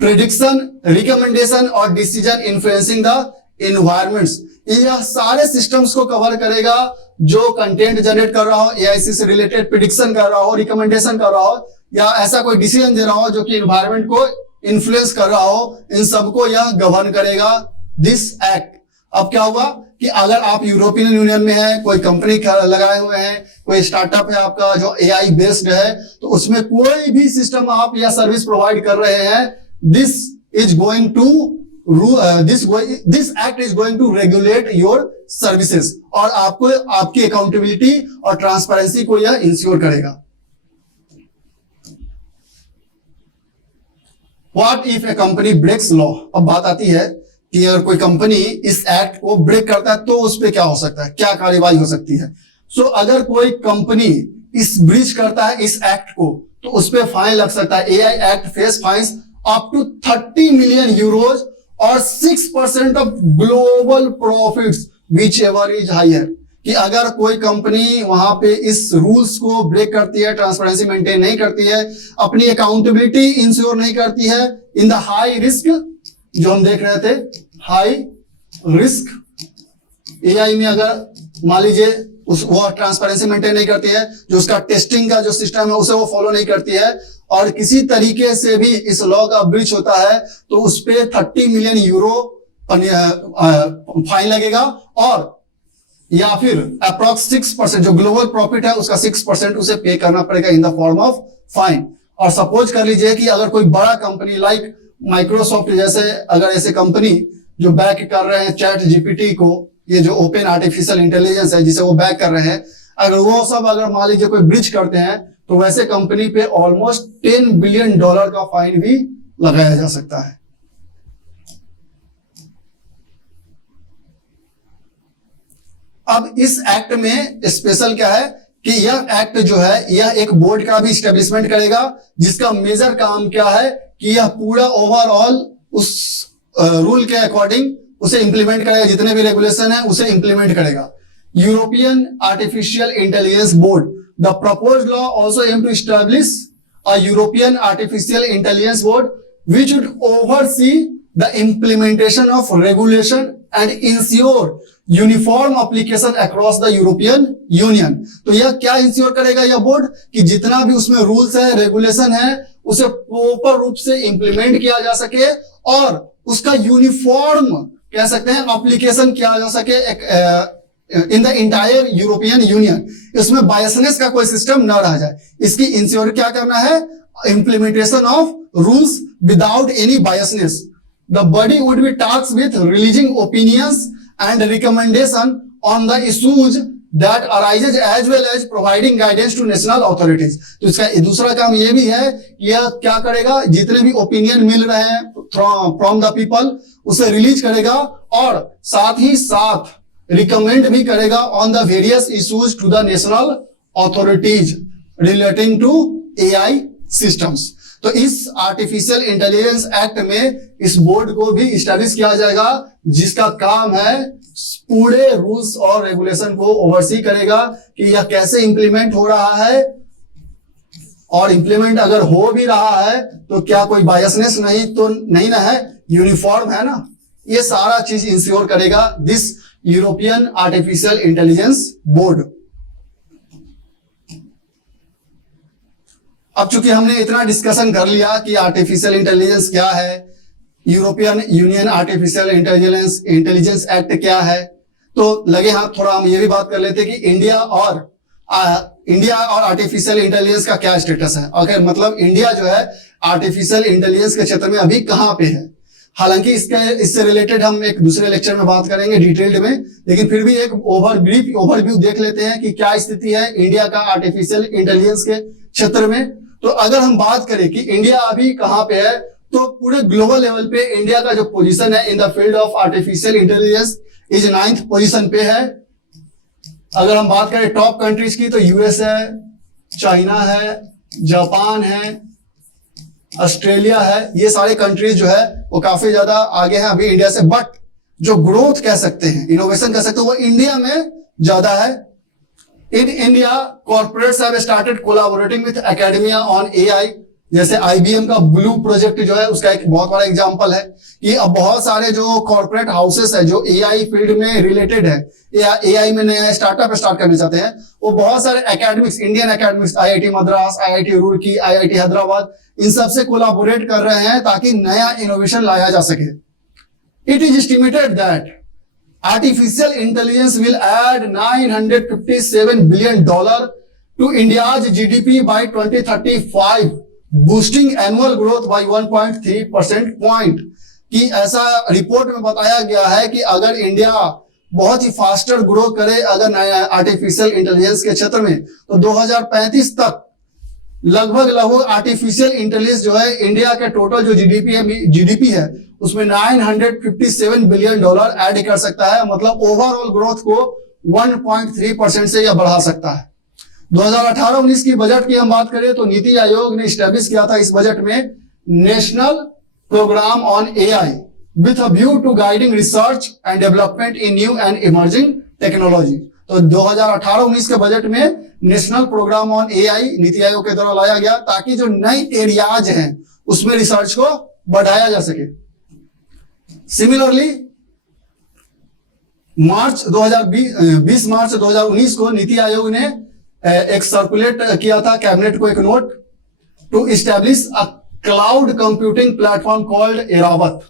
prediction, recommendation और डिसीजन इन्फ्लुएंसिंग द एनवायरमेंट्स। यह सारे सिस्टम्स को कवर करेगा जो कंटेंट जनरेट कर रहा हो, एआईसी से रिलेटेड प्रेडिक्शन कर रहा हो, रिकमेंडेशन कर रहा हो, या ऐसा कोई डिसीजन दे रहा हो जो कि एनवायरमेंट को इन्फ्लुएंस कर रहा हो, इन सबको यह गवर्न करेगा दिस एक्ट। अब क्या हुआ कि अगर आप यूरोपियन यूनियन में है, कोई कंपनी लगाए हुए हैं, कोई स्टार्टअप है आपका जो एआई बेस्ड है, तो उसमें कोई भी सिस्टम आप या सर्विस प्रोवाइड कर रहे हैं, this is going to this act is going to regulate your services, और आपको आपकी अकाउंटेबिलिटी और ट्रांसपेरेंसी को यह इंश्योर करेगा। What if a company breaks law? अब बात आती है कि अगर कोई कंपनी इस एक्ट को ब्रेक करता है तो उस पर क्या हो सकता है, क्या कार्रवाई हो सकती है। सो अगर कोई कंपनी इस ब्रीच करता है इस एक्ट को, तो उस पर फाइन लग सकता है। AI act face fines up to 30 million euros और 6% of global profits whichever is higher, कि अगर कोई कंपनी वहां पे इस रूल्स को ब्रेक करती है, ट्रांसपेरेंसी मेंटेन नहीं करती है, अपनी अकाउंटेबिलिटी इंश्योर नहीं करती है इन द हाई रिस्क, जो हम देख रहे थे हाई रिस्क एआई में, अगर मान लीजिए वो ट्रांसपेरेंसी मेंटेन नहीं करती है, जो उसका टेस्टिंग का जो सिस्टम है उसे वो फॉलो नहीं करती है, और किसी तरीके से भी इस लॉ का ब्रीच होता है, तो उस पे 30 मिलियन यूरो फाइन लगेगा, और या फिर अप्रॉक्स 6% जो ग्लोबल प्रॉफिट है उसका 6% उसे पे करना पड़ेगा in the form of fine. और सपोज कर लीजिए कि अगर कोई बड़ा कंपनी लाइक माइक्रोसॉफ्ट जैसे, अगर ऐसे कंपनी जो बैक कर रहे हैं चैट जीपीटी को, ये जो ओपन आर्टिफिशियल इंटेलिजेंस है जिसे वो बैक कर रहे हैं, अगर वो सब अगर मान लीजिए कोई ब्रीच करते हैं, तो वैसे कंपनी पे ऑलमोस्ट $10 बिलियन का फाइन भी लगाया जा सकता है। अब इस एक्ट में स्पेशल क्या है कि यह एक्ट जो है यह एक बोर्ड का भी स्टेब्लिशमेंट करेगा, जिसका मेजर काम क्या है कि यह पूरा ओवरऑल उस रूल के अकॉर्डिंग उसे इंप्लीमेंट करेगा, जितने भी रेगुलेशन है उसे इंप्लीमेंट करेगा। European artificial intelligence board, the proposed law also aim to establish a European artificial intelligence board which would oversee the implementation of regulation and ensure uniform application across the European Union. तो यह क्या ensure करेगा यह board कि जितना भी उसमें rules है, रेगुलेशन है, उसे प्रॉपर रूप से इंप्लीमेंट किया जा सके और उसका यूनिफॉर्म कह सकते हैं एप्लीकेशन किया जा सके in the entire European union. इसमें बायसनेस का कोई सिस्टम न रह जाए, इसकी इंश्योर क्या करना है, implementation of rules without any biasness. The body would be tasked with releasing opinions and recommendation on the issues that arises as well as providing guidance to national authorities। तो इसका दूसरा काम ये भी है कि यह क्या करेगा, जितने भी ओपिनियन मिल रहे हैं फ्रॉम द पीपल उसे रिलीज करेगा और साथ ही साथ रिकमेंड भी करेगा on the various issues to the national authorities. Relating to AI systems. तो इस आर्टिफिशियल इंटेलिजेंस एक्ट में इस बोर्ड को भी इस्टेब्लिश किया जाएगा, जिसका काम है पूरे रूल्स और रेगुलेशन को ओवरसी करेगा कि यह कैसे इंप्लीमेंट हो रहा है, और इंप्लीमेंट अगर हो भी रहा है तो क्या कोई बायसनेस नहीं ना है, यूनिफॉर्म है ना। ये सारा चीज इंश्योर करेगा this European artificial intelligence board. अब चूंकि हमने इतना डिस्कशन कर लिया कि आर्टिफिशियल इंटेलिजेंस क्या है, European union artificial intelligence act क्या है, तो लगे हाथ थोड़ा हम ये भी बात कर लेते कि इंडिया और आर्टिफिशियल इंटेलिजेंस का क्या स्टेटस है। अगर मतलब इंडिया जो है आर्टिफिशियल इंटेलिजेंस के क्षेत्र में अभी कहां पे है। हालांकि इससे रिलेटेड हम एक दूसरे लेक्चर में बात करेंगे डिटेल्ड में, लेकिन फिर भी एक ओवरव्यू देख लेते हैं कि क्या स्थिति है इंडिया का आर्टिफिशियल इंटेलिजेंस के क्षेत्र में। तो अगर हम बात करें कि इंडिया अभी कहां पे है, तो पूरे ग्लोबल लेवल पे इंडिया का जो पोजीशन है इन the field of artificial intelligence is 9th position पे है। अगर हम बात करें टॉप कंट्रीज की, तो यूएस है, चाइना है, जापान है, ऑस्ट्रेलिया है, ये सारे कंट्रीज जो है वो काफी ज्यादा आगे हैं अभी इंडिया से। बट जो ग्रोथ कह सकते हैं, इनोवेशन कह सकते हैं, वो इंडिया में ज्यादा है। In India corporates have started collaborating with academia on AI. जैसे आईबीएम का ब्लू प्रोजेक्ट जो है उसका एक बहुत बड़ा एग्जांपल है कि अब बहुत सारे जो कॉर्पोरेट हाउसेस है जो एआई फील्ड में रिलेटेड है या एआई में नया स्टार्टअप स्टार्ट करना चाहते हैं, वो बहुत सारे academics, Indian academics, IIT Madras, IIT Roorkee, IIT Hyderabad, इन सब से कोलैबोरेट कर रहे हैं ताकि नया इनोवेशन लाया जा सके। It is estimated that artificial intelligence will add $957 billion to India's GDP by 2035, boosting annual growth by 1.3% point। कि ऐसा रिपोर्ट में बताया गया है कि अगर इंडिया बहुत ही फास्टर ग्रो करे अगर आर्टिफिशियल इंटेलिजेंस के क्षेत्र में, तो 2035 तक लगभग आर्टिफिशियल इंटेलिजेंस जो है इंडिया के टोटल जो जीडीपी है उसमें $957 बिलियन ऐड कर सकता है। मतलब ओवरऑल ग्रोथ को 1.3% से यह बढ़ा सकता है। 2018-19 की बजट की हम बात करें तो नीति आयोग ने स्टैब्लिश किया था इस बजट में national program on AI with a view to guiding research and development in new and emerging technology. तो 2018-19 के बजट में national program on AI NITI Aayog के द्वारा लाया गया ताकि जो नई एरियाज हैं उसमें रिसर्च को बढ़ाया जा सके। सिमिलरली 20 मार्च 2019 को नीति आयोग ने एक सर्कुलेट किया था कैबिनेट को एक note to establish a cloud computing platform called Airawat.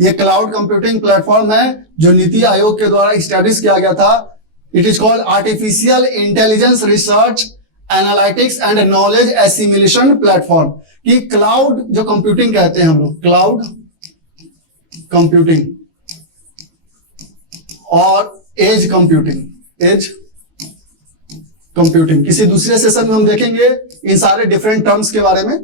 ये क्लाउड कंप्यूटिंग प्लेटफॉर्म है जो नीति आयोग के द्वारा इस्टेब्लिश किया गया था। It is called artificial intelligence research analytics and knowledge assimilation platform. कि क्लाउड जो कंप्यूटिंग कहते हैं हम लोग, क्लाउड कंप्यूटिंग और एज कंप्यूटिंग किसी दूसरे सेशन में हम देखेंगे इन सारे डिफरेंट टर्म्स के बारे में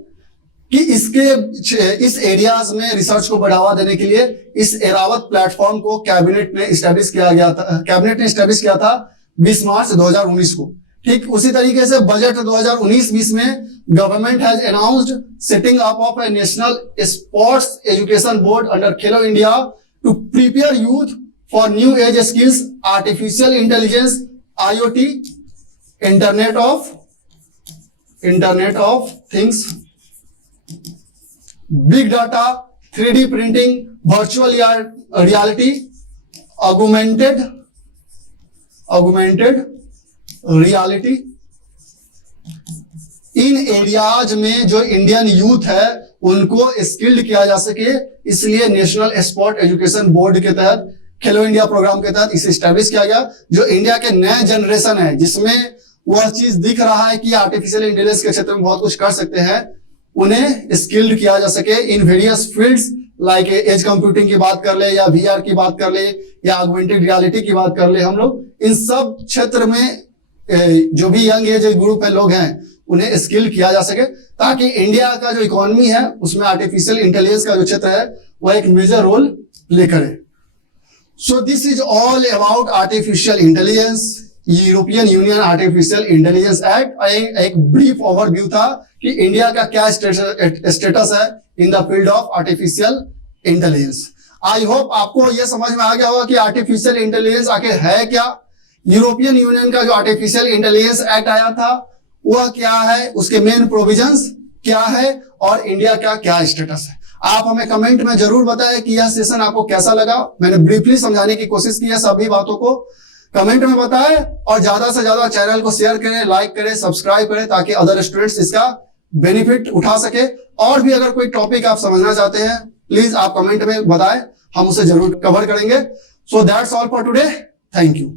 कि इस एरियाज में रिसर्च को बढ़ावा देने के लिए इस एरावत प्लेटफॉर्म को कैबिनेट ने इस्टेब्लिश किया था 20 मार्च 2019 को। ठीक उसी तरीके से बजट 2019-20 में government has announced setting up of a national sports education board under Khelo India to prepare youth for new age skills, artificial intelligence, IoT, internet of things, big data, 3D printing, virtual reality, augmented reality. इन areas में जो Indian youth है उनको skilled किया जा सके, इसलिए national sport education board के तहत खेलो इंडिया प्रोग्राम के तहत इसे स्टैब्लिश किया गया। जो इंडिया के नए जनरेशन है जिसमें वह चीज दिख रहा है कि आर्टिफिशियल इंटेलिजेंस के क्षेत्र में बहुत कुछ कर सकते हैं, उन्हें स्किल्ड किया जा सके in various fields like edge computing की बात कर ले या VR की बात कर ले या ऑगमेंटेड रियलिटी की बात कर ले। हम लोग इन सब क्षेत्र में जो भी यंग एज ग्रुप है लोग हैं उन्हें स्किल किया जा सके ताकि इंडिया का जो इकोनॉमी है उसमें आर्टिफिशियल इंटेलिजेंस का जो क्षेत्र है वह एक मेजर रोल प्ले करे। So this is all about artificial intelligence. European union artificial intelligence act, एक ब्रीफ ओवरव्यू था कि इंडिया का क्या स्टेटस है इन the field of artificial intelligence. I hope आपको यह समझ में आ गया होगा कि आर्टिफिशियल इंटेलिजेंस आखिर है क्या, यूरोपियन यूनियन का जो आर्टिफिशियल इंटेलिजेंस एक्ट आया था वह क्या है, उसके मेन प्रोविजंस क्या है और इंडिया का क्या स्टेटस है। आप हमें कमेंट में जरूर बताएं कि यह सेशन आपको कैसा लगा। मैंने ब्रीफली समझाने की कोशिश की है सभी बातों को। कमेंट में बताएं और ज्यादा से ज्यादा चैनल को शेयर करें, लाइक करें, सब्सक्राइब करें ताकि अदर स्टूडेंट्स इसका बेनिफिट उठा सके। और भी अगर कोई टॉपिक आप समझना चाहते हैं प्लीज आप कमेंट में बताएं, हम उसे जरूर कवर करेंगे। So that's all for today, thank you.